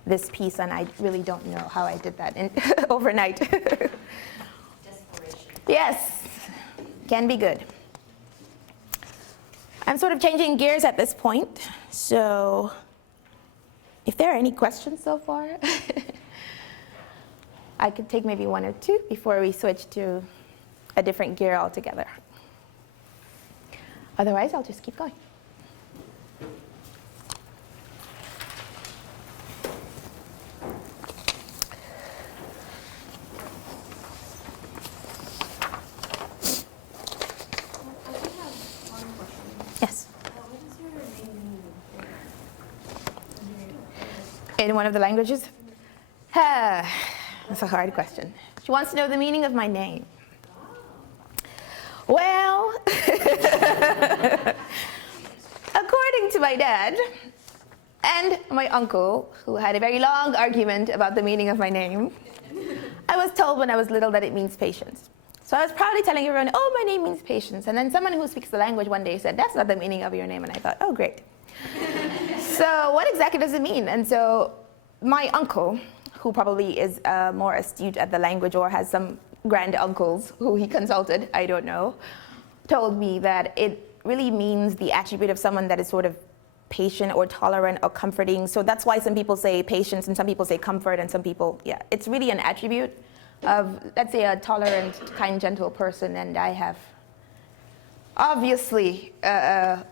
this piece, and I really don't know how I did that overnight. Desperation. Yes, can be good. I'm sort of changing gears at this point, so if there are any questions so far, I could take maybe 1 or 2 before we switch to a different gear altogether. Otherwise, I'll just keep going. Yes. In one of the languages? That's a hard question. She wants to know the meaning of my name. Well, according to my dad and my uncle, who had a very long argument about the meaning of my name, I was told when I was little that it means patience. So I was proudly telling everyone, oh, my name means patience. And then someone who speaks the language one day said, that's not the meaning of your name. And I thought, oh, great. So what exactly does it mean? And so my uncle, who probably is more astute at the language or has some grand uncles who he consulted, I don't know, told me that it really means the attribute of someone that is sort of patient or tolerant or comforting. So that's why some people say patience and some people say comfort and some people, yeah, it's really an attribute of, let's say, a tolerant, kind, gentle person. And I have obviously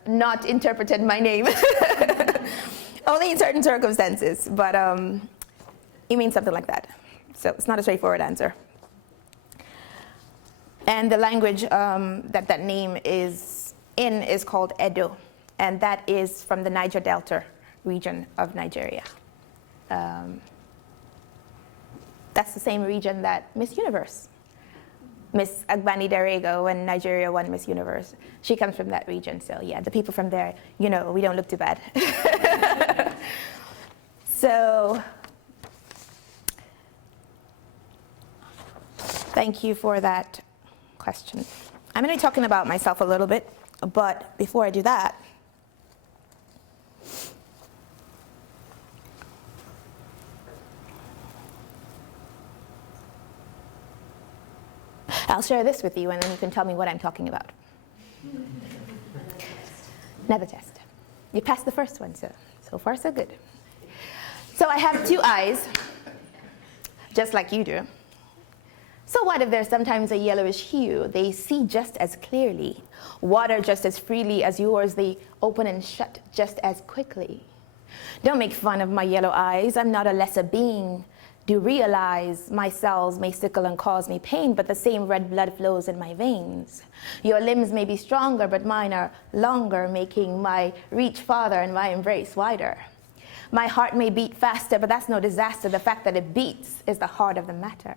not interpreted my name, only in certain circumstances, but it means something like that. So it's not a straightforward answer. And the language that name is in is called Edo, and that is from the Niger Delta region of Nigeria. That's the same region that Miss Universe, Miss Agbani Darego, when Nigeria won Miss Universe, she comes from that region. So yeah, the people from there, you know, we don't look too bad. So thank you for that question. I'm going to be talking about myself a little bit, but before I do that, I'll share this with you and then you can tell me what I'm talking about. Another test. You passed the first one, so far so good. So I have 2 eyes, just like you do. So what if there's sometimes a yellowish hue? They see just as clearly. Water just as freely as yours. They open and shut just as quickly. Don't make fun of my yellow eyes. I'm not a lesser being. Do realize my cells may sickle and cause me pain, but the same red blood flows in my veins. Your limbs may be stronger, but mine are longer, making my reach farther and my embrace wider. My heart may beat faster, but that's no disaster. The fact that it beats is the heart of the matter.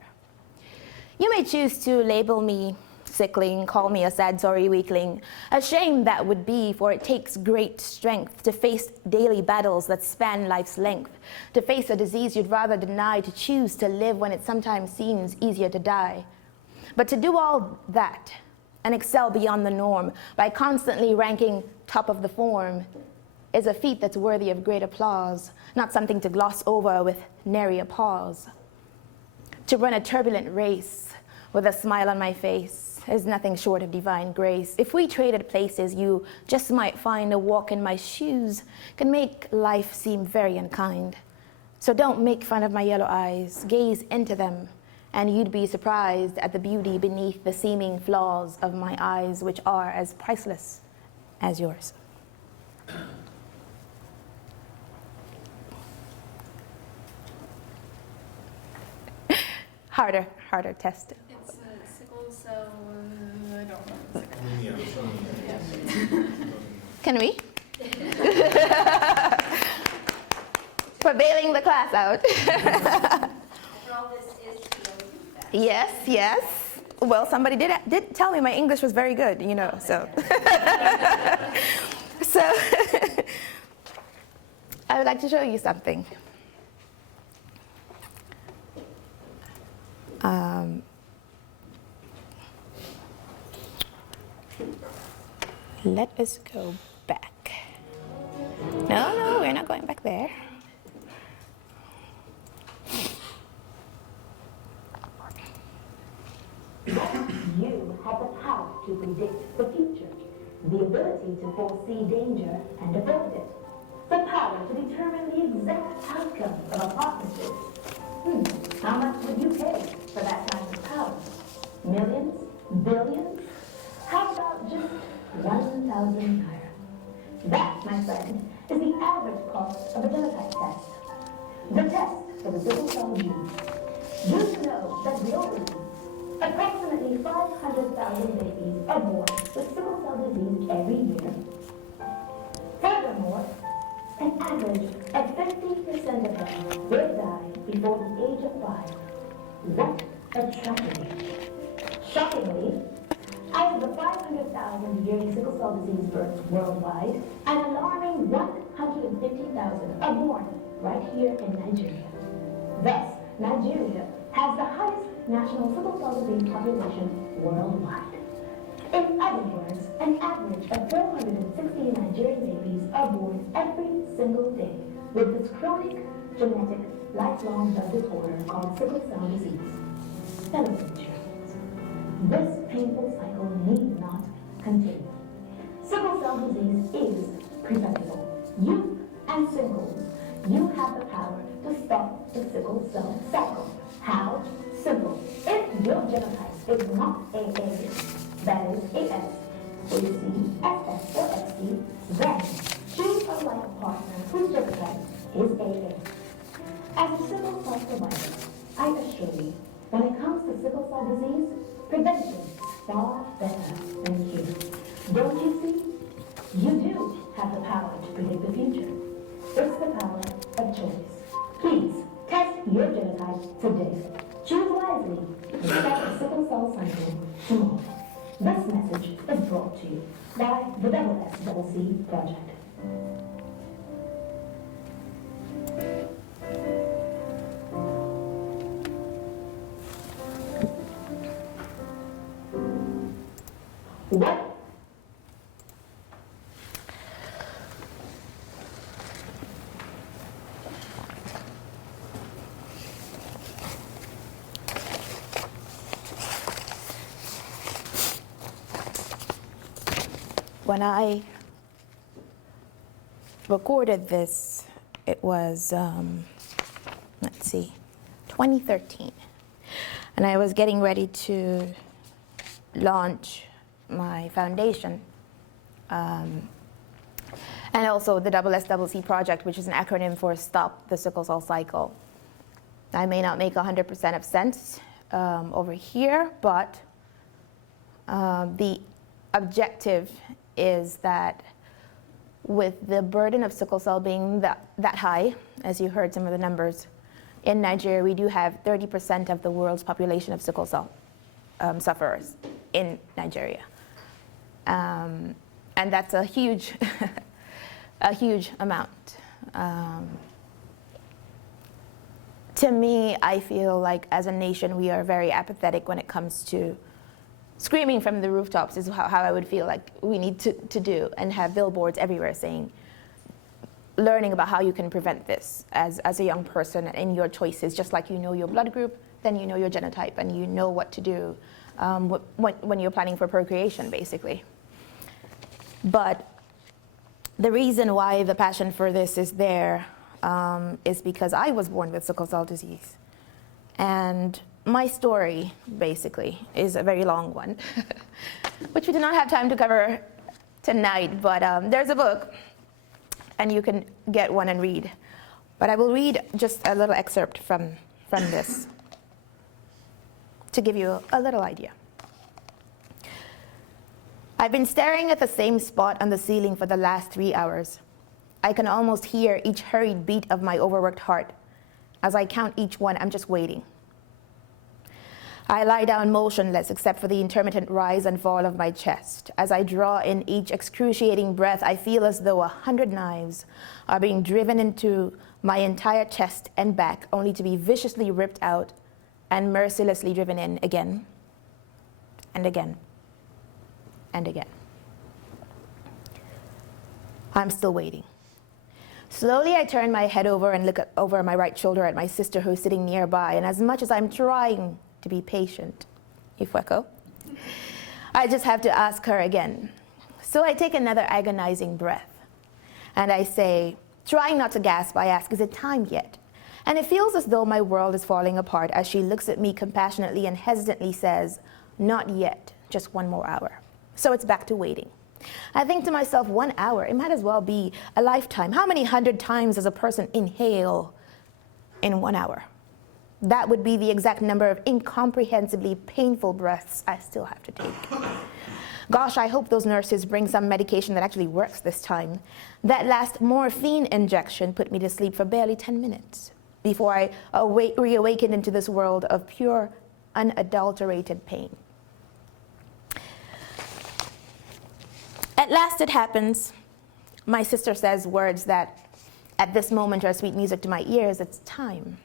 You may choose to label me sickling, call me a sad, sorry weakling. A shame that would be, for it takes great strength to face daily battles that span life's length, to face a disease you'd rather deny, to choose to live when it sometimes seems easier to die. But to do all that and excel beyond the norm by constantly ranking top of the form is a feat that's worthy of great applause, not something to gloss over with nary a pause. To run a turbulent race with a smile on my face is nothing short of divine grace. If we traded places, you just might find a walk in my shoes can make life seem very unkind. So don't make fun of my yellow eyes. Gaze into them, and you'd be surprised at the beauty beneath the seeming flaws of my eyes, which are as priceless as yours. Harder test. It's a sickle cell, I don't know. Can we? For bailing the class out. For all this is POU back. Yes, yes. Well, somebody did tell me my English was very good, you know, so. So, I would like to show you something. Let us go back. No, we're not going back there. You have the power to predict the future, the ability to foresee danger and avoid it, the power to determine the exact outcome of a partnership. How much would you pay for that kind of power? Millions? Billions? How about just 1,000 naira? That, my friend, is the average cost of a genotype test. The test for the sickle cell gene. Do you know that globally, approximately 500,000 babies are born with sickle cell disease every year? Furthermore, an average of 50% of them will die before the age of 5. What a tragedy. Shockingly, out of the 500,000 yearly sickle cell disease births worldwide, an alarming 150,000 are born right here in Nigeria. Thus, Nigeria has the highest national sickle cell disease population worldwide. In other words, an average of 460 Nigerian babies are born every single day with this chronic, genetic, lifelong blood disorder called sickle cell disease. Fellow Nigerians, this painful cycle need not continue. Sickle cell disease is preventable. You and singles, you have the power to stop the sickle cell cycle. How? Simple. If your genotype is not AA, that is AS, AC, SS, or XC, then choose a life partner whose genotype is AA. As a sickle cell survivor, I assure you, when it comes to sickle cell disease, prevention is far better than cure. Don't you see? You do have the power to predict the future. It's the power of choice. Please, test your genotype today. Choose wisely and start the sickle cell cycle tomorrow. This message is brought to you by the SSCC Project. What? When I recorded this, it was, 2013. And I was getting ready to launch my foundation. And also the SSCC project, which is an acronym for Stop the Sickle Cell Cycle. I may not make 100% of sense over here, but the objective is that with the burden of sickle cell being that high, as you heard some of the numbers, in Nigeria we do have 30% of the world's population of sickle cell sufferers in Nigeria. And that's a huge, a huge amount. To me, I feel like as a nation we are very apathetic when it comes to screaming from the rooftops is how I would feel like we need to do, and have billboards everywhere saying, learning about how you can prevent this as a young person and your choices, just like you know your blood group, then you know your genotype and you know what to do when you're planning for procreation, basically. But the reason why the passion for this is there is because I was born with sickle cell disease. And my story, basically, is a very long one, which we do not have time to cover tonight, but there's a book, and you can get one and read. But I will read just a little excerpt from this to give you a little idea. I've been staring at the same spot on the ceiling for the last 3 hours. I can almost hear each hurried beat of my overworked heart. As I count each one, I'm just waiting. I lie down motionless except for the intermittent rise and fall of my chest. As I draw in each excruciating breath, I feel as though 100 knives are being driven into my entire chest and back, only to be viciously ripped out and mercilessly driven in again and again and again. I'm still waiting. Slowly, I turn my head over and look over my right shoulder at my sister who's sitting nearby, and as much as I'm trying to be patient, Ifueko, I just have to ask her again. So I take another agonizing breath, and I say, trying not to gasp, I ask, is it time yet? And it feels as though my world is falling apart as she looks at me compassionately and hesitantly says, not yet, just 1 more hour. So it's back to waiting. I think to myself, 1 hour, it might as well be a lifetime. How many 100 times does a person inhale in 1 hour? That would be the exact number of incomprehensibly painful breaths I still have to take. Gosh, I hope those nurses bring some medication that actually works this time. That last morphine injection put me to sleep for barely 10 minutes before I reawakened into this world of pure, unadulterated pain. At last it happens. My sister says words that, at this moment, are sweet music to my ears. It's time.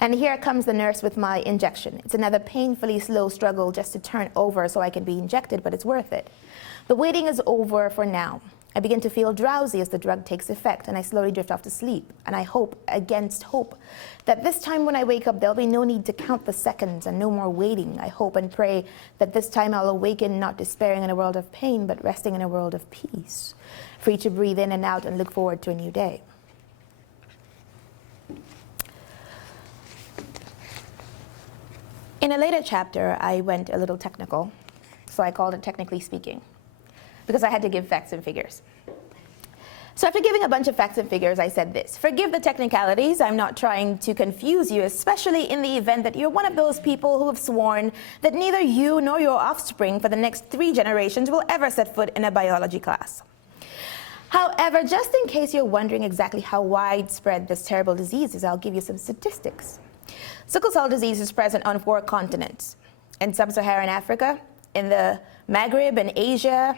And here comes the nurse with my injection. It's another painfully slow struggle just to turn over so I can be injected, but it's worth it. The waiting is over for now. I begin to feel drowsy as the drug takes effect, and I slowly drift off to sleep. And I hope, against hope, that this time when I wake up, there'll be no need to count the seconds and no more waiting. I hope and pray that this time I'll awaken not despairing in a world of pain, but resting in a world of peace, free to breathe in and out and look forward to a new day. In a later chapter, I went a little technical, so I called it Technically Speaking, because I had to give facts and figures. So after giving a bunch of facts and figures, I said this: forgive the technicalities, I'm not trying to confuse you, especially in the event that you're one of those people who have sworn that neither you nor your offspring for the next 3 generations will ever set foot in a biology class. However, just in case you're wondering exactly how widespread this terrible disease is, I'll give you some statistics. Sickle cell disease is present on 4 continents. In sub-Saharan Africa, in the Maghreb and Asia,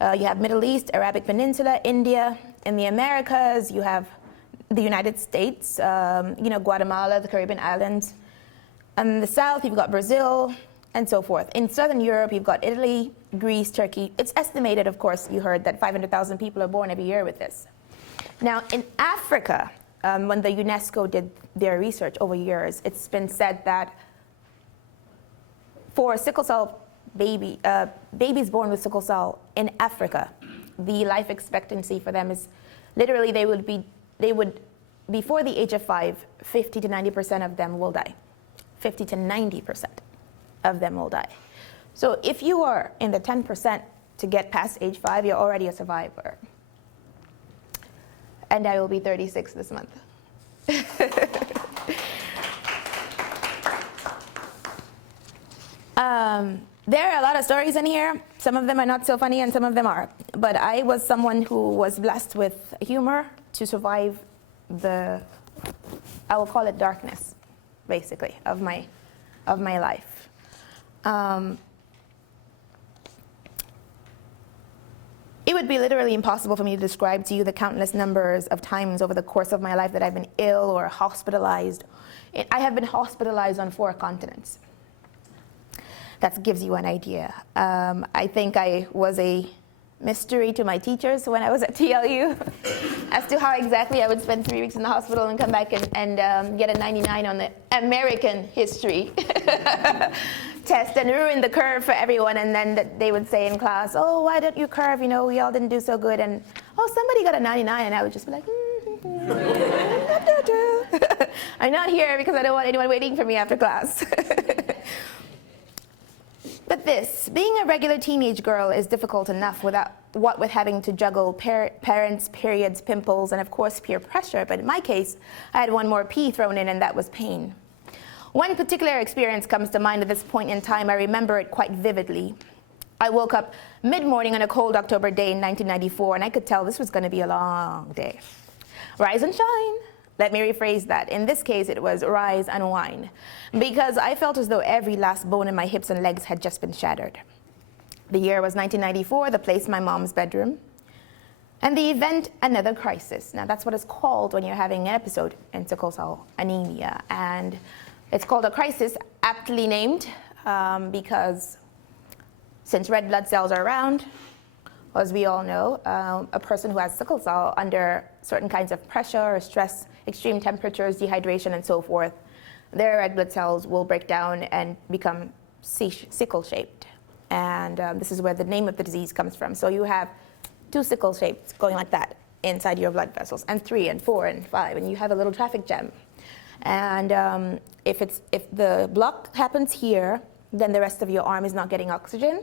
you have Middle East, Arabic Peninsula, India. In the Americas, you have the United States, Guatemala, the Caribbean islands. And in the South, you've got Brazil, and so forth. In Southern Europe, you've got Italy, Greece, Turkey. It's estimated, of course, you heard that 500,000 people are born every year with this. Now, in Africa, when the UNESCO did their research over years, it's been said that for sickle cell babies born with sickle cell in Africa, the life expectancy for them is literally they would before the age of 5, 50 to 90% of them will die. 50 to 90% of them will die. So if you are in the 10% to get past age 5, you're already a survivor. And I will be 36 this month. There are a lot of stories in here. Some of them are not so funny and some of them are. But I was someone who was blessed with humor to survive I will call it darkness, basically, of my life. It would be literally impossible for me to describe to you the countless numbers of times over the course of my life that I've been ill or hospitalized. I have been hospitalized on 4 continents. That gives you an idea. I think I was a mystery to my teachers when I was at TLU as to how exactly I would spend 3 weeks in the hospital and come back and get a 99 on the American history test and ruin the curve for everyone. And then they would say in class, oh, why don't you curve? We all didn't do so good. And, oh, somebody got a 99. And I would just be like, I'm not here because I don't want anyone waiting for me after class. But being a regular teenage girl is difficult enough with having to juggle parents, periods, pimples, and of course peer pressure. But in my case, I had one more P thrown in, and that was pain. One particular experience comes to mind at this point in time. I remember it quite vividly. I woke up mid-morning on a cold October day in 1994, and I could tell this was going to be a long day. Rise and shine. Let me rephrase that. In this case, it was rise and wine, because I felt as though every last bone in my hips and legs had just been shattered. The year was 1994, the place my mom's bedroom, and the event, another crisis. Now, that's what it's called when you're having an episode in sickle cell anemia, and it's called a crisis, aptly named, because since red blood cells are around, as we all know, a person who has sickle cell under certain kinds of pressure or stress, extreme temperatures, dehydration, and so forth, their red blood cells will break down and become sickle-shaped. And this is where the name of the disease comes from. So you have 2 sickle shapes going like that inside your blood vessels, and 3 and 4 and 5, and you have a little traffic jam. And if the block happens here, then the rest of your arm is not getting oxygen.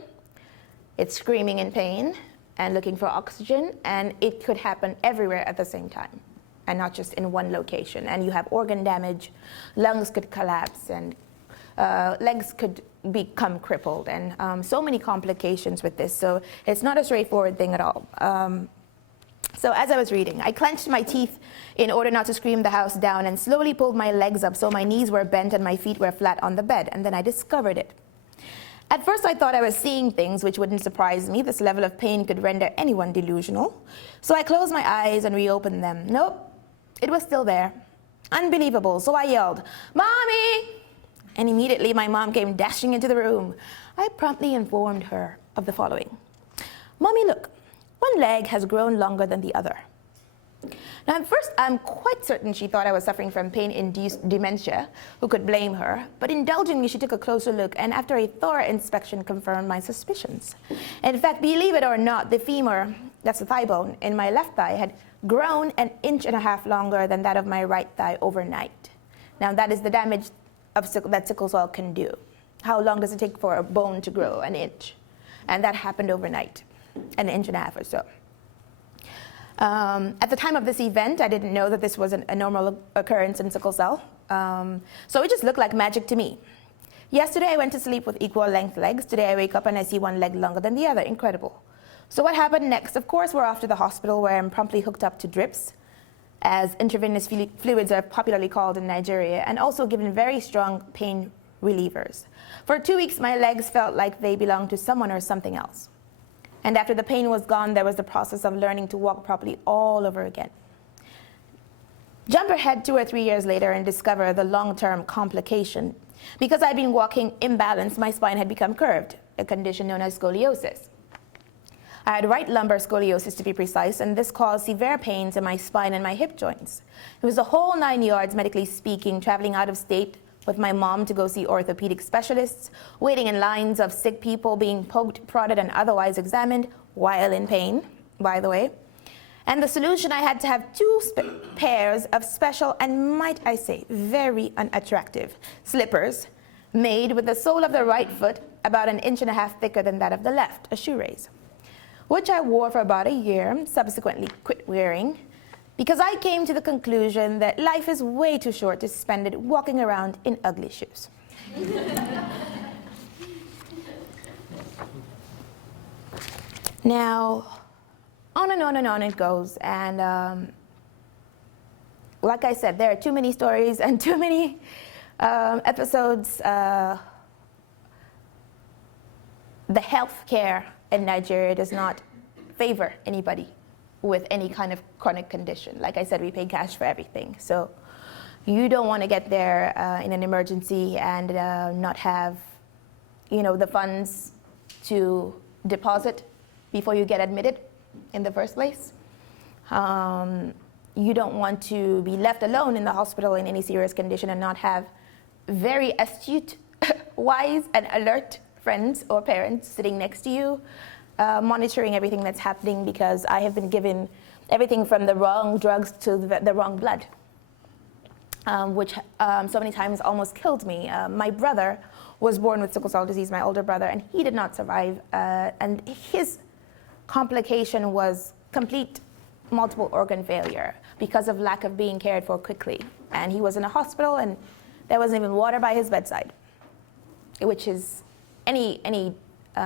It's screaming in pain and looking for oxygen, and it could happen everywhere at the same time, and not just in one location. And you have organ damage, lungs could collapse, and legs could become crippled, and so many complications with this. So it's not a straightforward thing at all. So as I was reading, I clenched my teeth in order not to scream the house down, and slowly pulled my legs up so my knees were bent and my feet were flat on the bed, and then I discovered it. At first I thought I was seeing things, which wouldn't surprise me. This level of pain could render anyone delusional. So I closed my eyes and reopened them. Nope, it was still there. Unbelievable. So I yelled, "Mommy!" And immediately my mom came dashing into the room. I promptly informed her of the following. "Mommy, look, one leg has grown longer than the other." Now, at first, I'm quite certain she thought I was suffering from pain-induced dementia. Who could blame her? But indulgingly, she took a closer look, and after a thorough inspection, confirmed my suspicions. In fact, believe it or not, the femur, that's the thigh bone, in my left thigh had grown 1.5 inches longer than that of my right thigh overnight. Now, that is the damage that sickle cell can do. How long does it take for a bone to grow? 1 inch. And that happened overnight, 1.5 inches or so. At the time of this event, I didn't know that this was a normal occurrence in sickle cell. So it just looked like magic to me. Yesterday, I went to sleep with equal length legs. Today, I wake up and I see one leg longer than the other. Incredible. So what happened next? Of course, we're off to the hospital, where I'm promptly hooked up to drips, as intravenous fluids are popularly called in Nigeria, and also given very strong pain relievers. For 2 weeks, my legs felt like they belonged to someone or something else. And after the pain was gone, there was the process of learning to walk properly all over again. Jump ahead 2 or 3 years later and discover the long-term complication. Because I'd been walking imbalanced, my spine had become curved, a condition known as scoliosis. I had right lumbar scoliosis, to be precise, and this caused severe pains in my spine and my hip joints. It was the whole 9 yards, medically speaking, traveling out of state with my mom to go see orthopedic specialists, waiting in lines of sick people, being poked, prodded, and otherwise examined while in pain, by the way. And the solution, I had to have 2 pairs of special, and might I say, very unattractive slippers made with the sole of the right foot about 1.5 inches thicker than that of the left, a shoe raise, which I wore for about a year, subsequently quit wearing, because I came to the conclusion that life is way too short to spend it walking around in ugly shoes. Now, on and on and on it goes, and like I said, there are too many stories and too many episodes. The health care in Nigeria does not favor anybody with any kind of chronic condition. Like I said, we pay cash for everything. So you don't want to get there in an emergency and not have, the funds to deposit before you get admitted in the first place. You don't want to be left alone in the hospital in any serious condition and not have very astute, wise, and alert friends or parents sitting next to you, monitoring everything that's happening, because I have been given everything from the wrong drugs to the wrong blood, which so many times almost killed me. My brother was born with sickle cell disease, my older brother, and he did not survive. And his complication was complete multiple organ failure because of lack of being cared for quickly. And he was in a hospital, and there wasn't even water by his bedside, which is any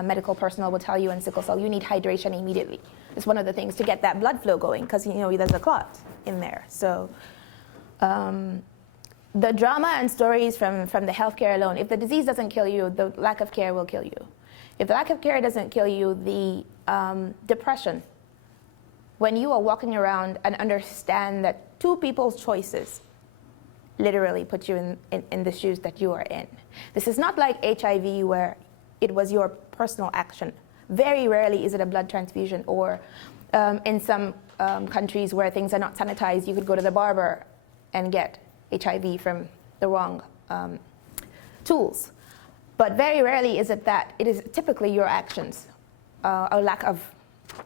medical personnel will tell you in sickle cell, you need hydration immediately. It's one of the things to get that blood flow going, because there's a clot in there. So the drama and stories from the healthcare alone, if the disease doesn't kill you, the lack of care will kill you. If the lack of care doesn't kill you, the depression, when you are walking around and understand that two people's choices literally put you in the shoes that you are in. This is not like HIV where it was your personal action. Very rarely is it a blood transfusion, or in some countries where things are not sanitized, you could go to the barber and get HIV from the wrong tools. But very rarely is it that. It is typically your actions, or lack of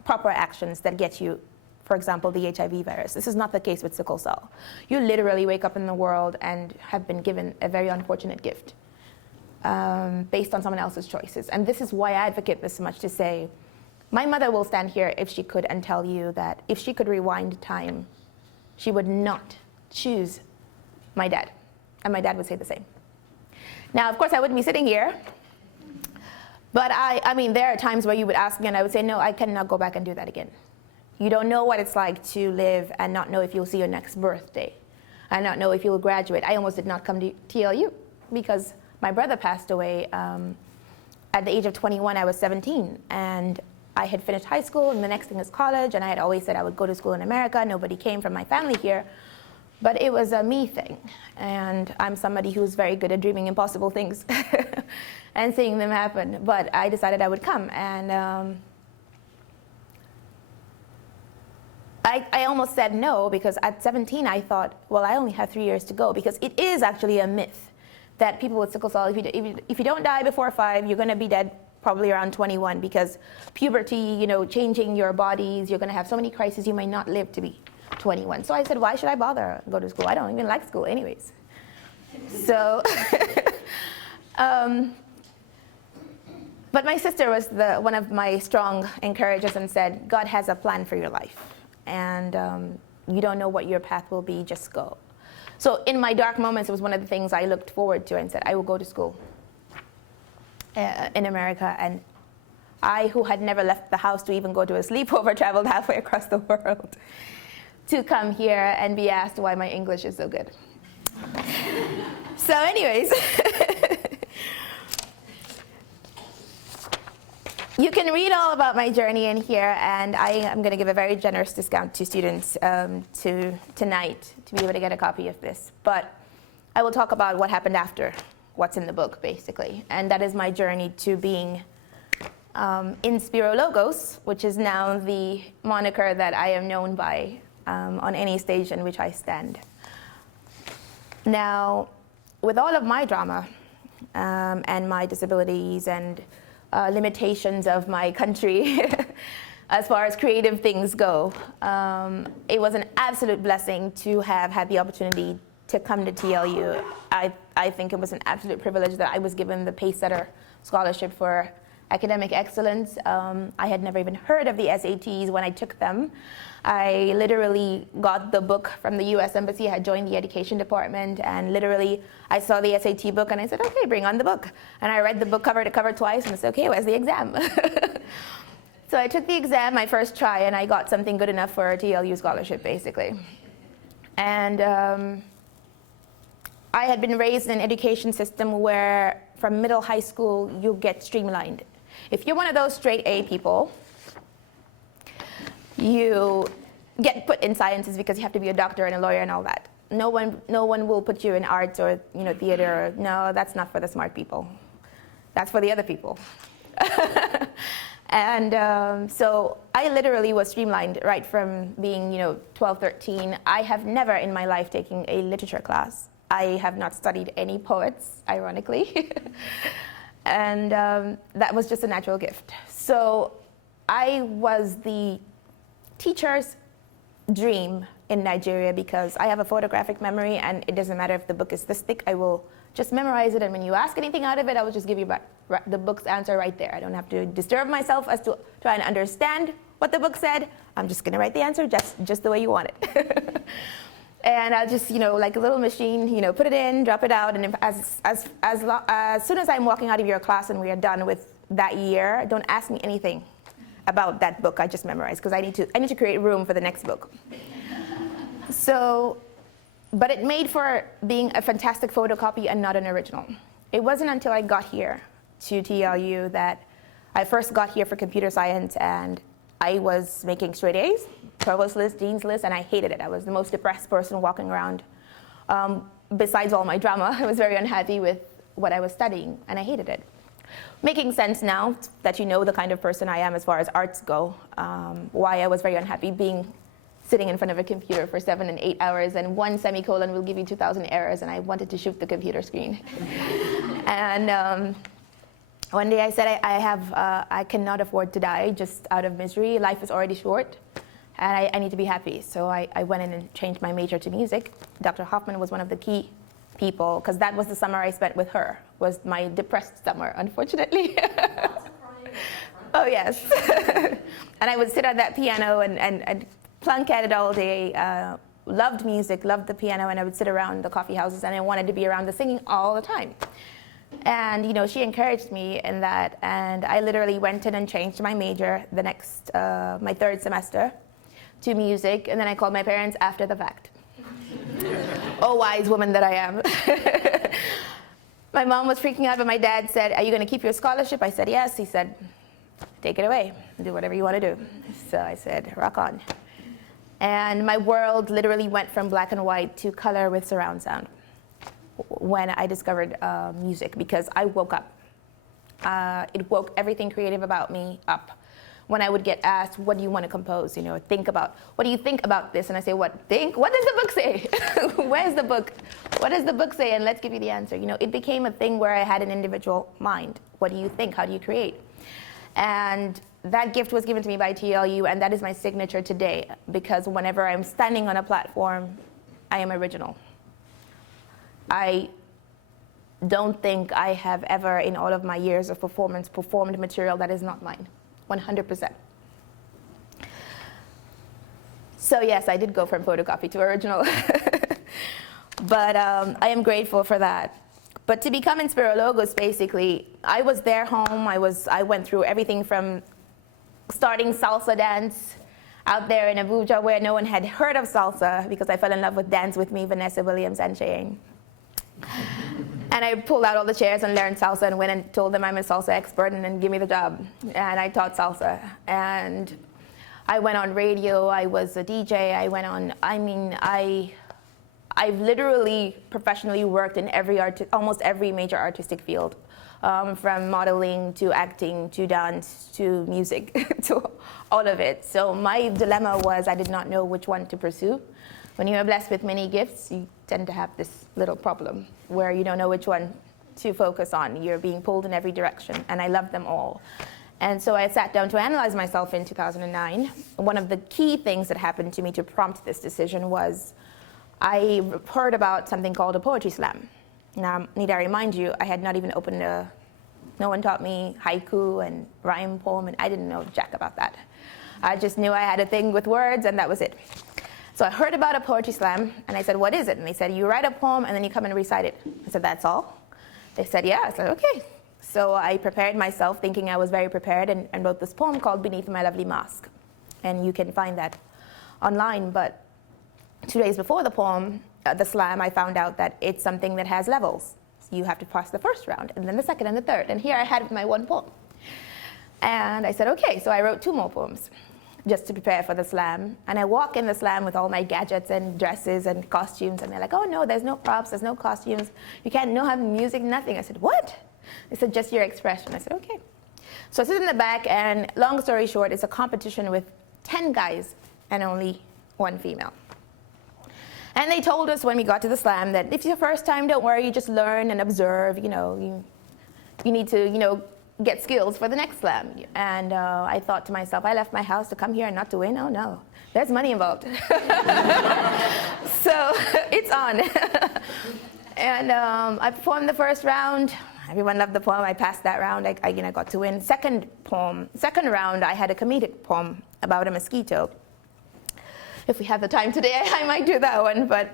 proper actions, that get you, for example, the HIV virus. This is not the case with sickle cell. You literally wake up in the world and have been given a very unfortunate gift based on someone else's choices. And this is why I advocate this so much, to say, my mother will stand here if she could and tell you that if she could rewind time, she would not choose my dad. And my dad would say the same. Now, of course, I wouldn't be sitting here. But I mean, there are times where you would ask me and I would say, no, I cannot go back and do that again. You don't know what it's like to live and not know if you'll see your next birthday, and not know if you'll graduate. I almost did not come to TLU because my brother passed away at the age of 21. I was 17, and I had finished high school, and the next thing was college, and I had always said I would go to school in America. Nobody came from my family here, but it was a me thing, and I'm somebody who's very good at dreaming impossible things and seeing them happen. But I decided I would come, and I almost said no, because at 17 I thought, well, I only have 3 years to go, because it is actually a myth that people with sickle cell, if you don't die before 5, you're going to be dead probably around 21, because puberty, changing your bodies, you're going to have so many crises, you may not live to be 21. So I said, why should I bother go to school? I don't even like school anyways. So, but my sister was one of my strong encouragers and said, God has a plan for your life. And you don't know what your path will be, just go. So in my dark moments, it was one of the things I looked forward to and said, I will go to school in America. And I, who had never left the house to even go to a sleepover, traveled halfway across the world to come here and be asked why my English is so good. So anyways, you can read all about my journey in here, and I am going to give a very generous discount to students tonight to be able to get a copy of this. But I will talk about what happened after what's in the book, basically. And that is my journey to being in Spiro Logos, which is now the moniker that I am known by on any stage in which I stand. Now, with all of my drama and my disabilities and limitations of my country as far as creative things go, it was an absolute blessing to have had the opportunity to come to TLU. I think it was an absolute privilege that I was given the Pacesetter Scholarship for Academic Excellence. I had never even heard of the SATs when I took them. I literally got the book from the US Embassy. I had joined the education department, and literally I saw the SAT book and I said, okay, bring on the book. And I read the book cover to cover twice and I said, okay, where's the exam? So I took the exam my first try, and I got something good enough for a TLU scholarship, basically. And I had been raised in an education system where from middle high school you get streamlined. If you're one of those straight A people, you get put in sciences because you have to be a doctor and a lawyer and all that. No one will put you in arts or theater. No, that's not for the smart people. That's for the other people. And so I literally was streamlined right from being 12, 13. I have never in my life taken a literature class. I have not studied any poets, ironically. And that was just a natural gift. So I was the teacher's dream in Nigeria because I have a photographic memory, and it doesn't matter if the book is this thick, I will just memorize it, and when you ask anything out of it, I will just give you the book's answer right there. I don't have to disturb myself as to try and understand what the book said. I'm just gonna write the answer just the way you want it. And I'll just, like a little machine, put it in, drop it out, and if, as soon as I'm walking out of your class and we are done with that year. Don't ask me anything about that book I just memorized, because I need to create room for the next book. So, but it made for being a fantastic photocopy and not an original. It wasn't until I got here to TLU that I first got here for computer science, and I was making straight A's, provost list, dean's list, and I hated it. I was the most depressed person walking around. Besides all my drama, I was very unhappy with what I was studying, and I hated it. Making sense now that you know the kind of person I am as far as arts go, why I was very unhappy sitting in front of a computer for 7 and 8 hours, and one semicolon will give you 2,000 errors, and I wanted to shoot the computer screen. And one day I said, I cannot afford to die just out of misery. Life is already short, and I need to be happy. So I went in and changed my major to music. Dr. Hoffman was one of the key people, because that was the summer I spent with her, was my depressed summer, unfortunately. Oh, yes. And I would sit at that piano and plunk at it all day. Loved music, loved the piano, and I would sit around the coffee houses, and I wanted to be around the singing all the time. And she encouraged me in that, and I literally went in and changed my major the next, my third semester, to music, and then I called my parents after the fact. Oh, wise woman that I am. My mom was freaking out, but my dad said, "Are you going to keep your scholarship?" I said, "Yes." He said, "Take it away. Do whatever you want to do." So I said, "Rock on." And my world literally went from black and white to color with surround sound when I discovered music, because I woke up. It woke everything creative about me up. When I would get asked, "What do you want to compose?" Think about, "What do you think about this?" And I say, "What think? What does the book say? Where's the book? What does the book say?" And let's give you the answer. It became a thing where I had an individual mind. What do you think? How do you create? And that gift was given to me by TLU, and that is my signature today, because whenever I'm standing on a platform, I am original. I don't think I have ever, in all of my years of performance, performed material that is not mine. 100%. So yes, I did go from photocopy to original. But I am grateful for that. But to become Inspirologos, basically, I was their home. I went through everything from starting salsa dance out there in Abuja, where no one had heard of salsa, because I fell in love with Dance With Me, Vanessa Williams, and Cheyenne. And I pulled out all the chairs and learned salsa and went and told them I'm a salsa expert and then give me the job. And I taught salsa. And I went on radio, I was a DJ, I've literally professionally worked in almost every major artistic field, from modeling to acting to dance to music, to all of it. So my dilemma was I did not know which one to pursue. When you are blessed with many gifts, you tend to have this little problem where you don't know which one to focus on. You're being pulled in every direction, and I love them all. And so I sat down to analyze myself in 2009. One of the key things that happened to me to prompt this decision was I heard about something called a poetry slam. Now, need I remind you, I had not even opened no one taught me haiku and rhyme poem, and I didn't know jack about that. I just knew I had a thing with words, and that was it. So I heard about a poetry slam, and I said, "What is it?" And they said, "You write a poem, and then you come and recite it." I said, "That's all?" They said, "Yeah." I said, "Okay." So I prepared myself, thinking I was very prepared, and wrote this poem called Beneath My Lovely Mask. And you can find that online. But 2 days before the slam, I found out that it's something that has levels. So you have to pass the first round, and then the second and the third. And here I had my one poem. And I said, okay. So I wrote 2 more poems just to prepare for the slam. And I walk in the slam with all my gadgets and dresses and costumes. And they're like, "Oh, no, there's no props, there's no costumes. You can't have music, nothing." I said, "What?" They said, "Just your expression." I said, "Okay." So I sit in the back, and long story short, it's a competition with 10 guys and only 1 female. And they told us when we got to the slam that if it's your first time, don't worry, you just learn and observe. You need to, get skills for the next slam. And I thought to myself, I left my house to come here and not to win? Oh no, there's money involved. So it's on. And I performed the first round. Everyone loved the poem. I passed that round. I got to win. Second round, I had a comedic poem about a mosquito. If we have the time today, I might do that one. But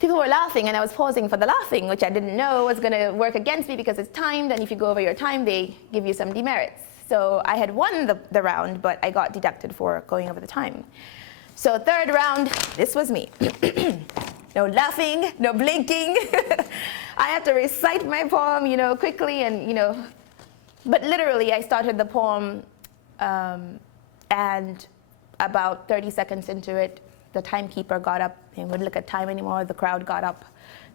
people were laughing, and I was pausing for the laughing, which I didn't know was going to work against me because it's timed, and if you go over your time, they give you some demerits. So I had won the round, but I got deducted for going over the time. So third round, this was me. No laughing, no blinking. I had to recite my poem, quickly, and but literally I started the poem, and about 30 seconds into it, the timekeeper got up and wouldn't look at time anymore. The crowd got up.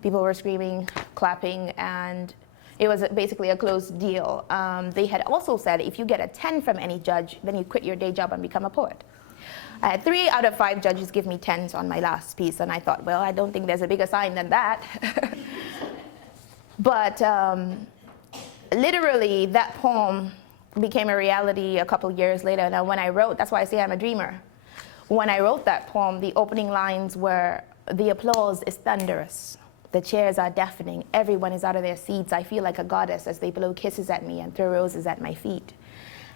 People were screaming, clapping, and it was basically a closed deal. They had also said if you get a 10 from any judge, then you quit your day job and become a poet. I had 3 out of 5 judges give me 10s on my last piece, and I thought, well, I don't think there's a bigger sign than that. But literally, that poem became a reality a couple years later. Now, when I wrote, that's why I say I'm a dreamer. When I wrote that poem, the opening lines were, "The applause is thunderous. The cheers are deafening. Everyone is out of their seats. I feel like a goddess as they blow kisses at me and throw roses at my feet."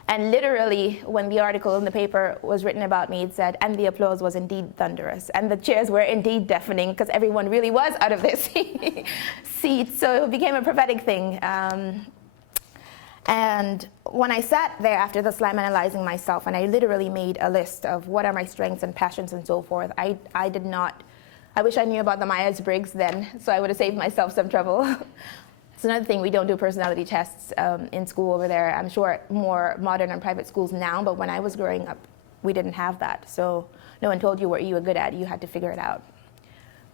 And literally, when the article in the paper was written about me, it said, "And the applause was indeed thunderous. And the cheers were indeed deafening," because everyone really was out of their seats. So it became a prophetic thing. And when I sat there after the slam analyzing myself, and I literally made a list of what are my strengths and passions and so forth, I wish I knew about the Myers-Briggs then, so I would have saved myself some trouble. It's another thing, we don't do personality tests in school over there. I'm sure more modern and private schools now, but when I was growing up, we didn't have that. So no one told you what you were good at, you had to figure it out.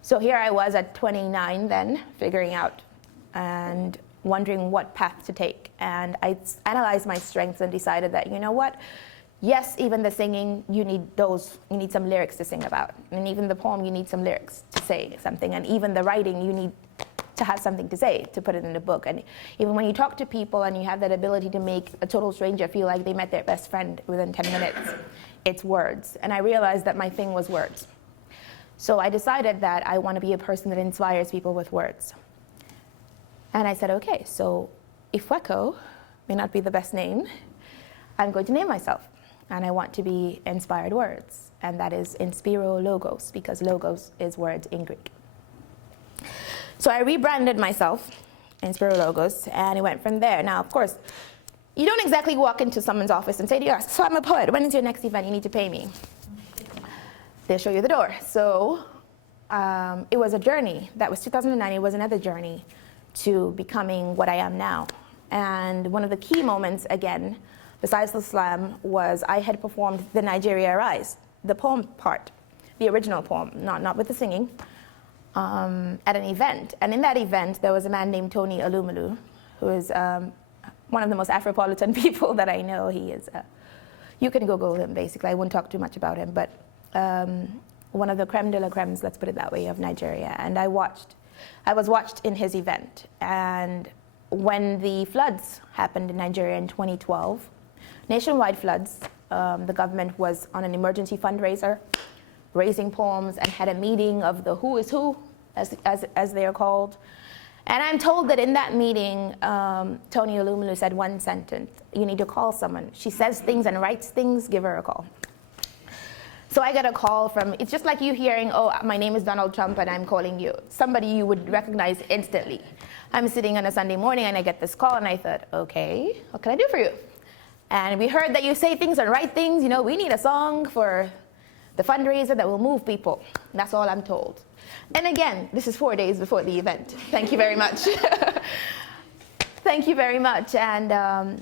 So here I was at 29 then, figuring out and wondering what path to take. And I analyzed my strengths and decided that, you know what? Yes, even the singing, you need some lyrics to sing about. And even the poem, you need some lyrics to say something. And even the writing, you need to have something to say, to put it in a book. And even when you talk to people and you have that ability to make a total stranger feel like they met their best friend within 10 minutes, it's words. And I realized that my thing was words. So I decided that I want to be a person that inspires people with words. And I said, okay, so Ifueko may not be the best name. I'm going to name myself. And I want to be inspired words. And that is Inspiro Logos, because logos is words in Greek. So I rebranded myself, Inspiro Logos, and it went from there. Now, of course, you don't exactly walk into someone's office and say to you, so I'm a poet, when is your next event? You need to pay me. They'll show you the door. So it was a journey. That was 2009. It was another journey to becoming what I am now. And one of the key moments, again, besides the slam, was I had performed the Nigeria Rise, the poem part, the original poem, not with the singing, at an event. And in that event, there was a man named Tony Alumelu, who is one of the most Afropolitan people that I know. He is, you can Google him, basically. I won't talk too much about him, but one of the creme de la cremes, let's put it that way, of Nigeria. And I was watched in his event. And when the floods happened in Nigeria in 2012, nationwide floods, the government was on an emergency fundraiser, raising poems, and had a meeting of the who is who, as they are called. And I'm told that in that meeting, Tony Alumelu said one sentence: you need to call someone. She says things and writes things, give her a call. So I got a call from, it's just like you hearing, oh, my name is Donald Trump and I'm calling you. Somebody you would recognize instantly. I'm sitting on a Sunday morning and I get this call and I thought, okay, what can I do for you? And we heard that you say things and write things, we need a song for the fundraiser that will move people. That's all I'm told. And again, this is 4 days before the event. Thank you very much. Thank you very much. And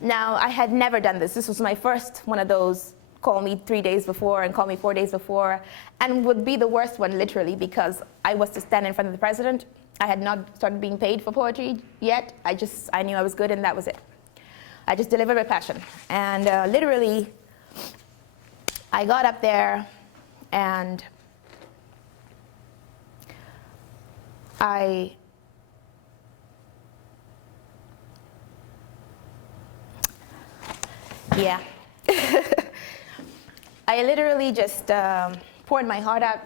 now I had never done this. This was my first one of those call me 3 days before and call me 4 days before, and would be the worst one literally, because I was to stand in front of the president. I had not started being paid for poetry yet. I knew I was good and that was it. I just delivered with passion. And literally, I got up there and yeah. I literally just poured my heart out,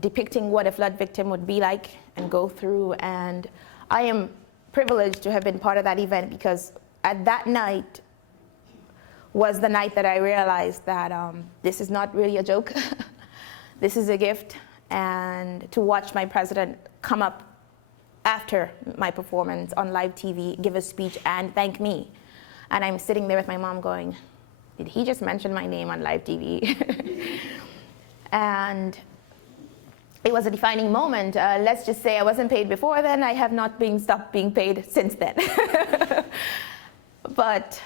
depicting what a flood victim would be like and go through. And I am privileged to have been part of that event, because at that night was the night that I realized that this is not really a joke. This is a gift, and to watch my president come up after my performance on live TV, give a speech, and thank me. And I'm sitting there with my mom going, did he just mention my name on live TV? And it was a defining moment. Let's just say I wasn't paid before then. I have not stopped being paid since then. But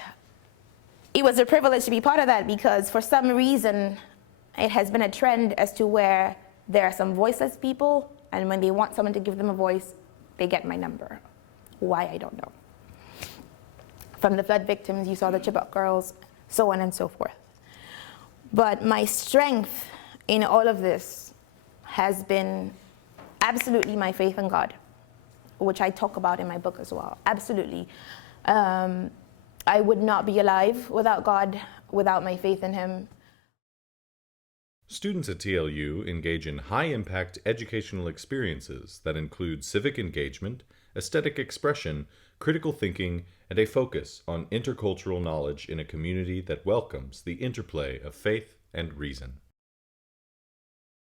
it was a privilege to be part of that, because for some reason, it has been a trend as to where there are some voiceless people, and when they want someone to give them a voice, they get my number. Why, I don't know. From the flood victims, you saw the Chibok girls, so on and so forth. But my strength in all of this has been absolutely my faith in God, which I talk about in my book as well, absolutely. I would not be alive without God, without my faith in Him. Students at TLU engage in high-impact educational experiences that include civic engagement, aesthetic expression, critical thinking, and a focus on intercultural knowledge in a community that welcomes the interplay of faith and reason.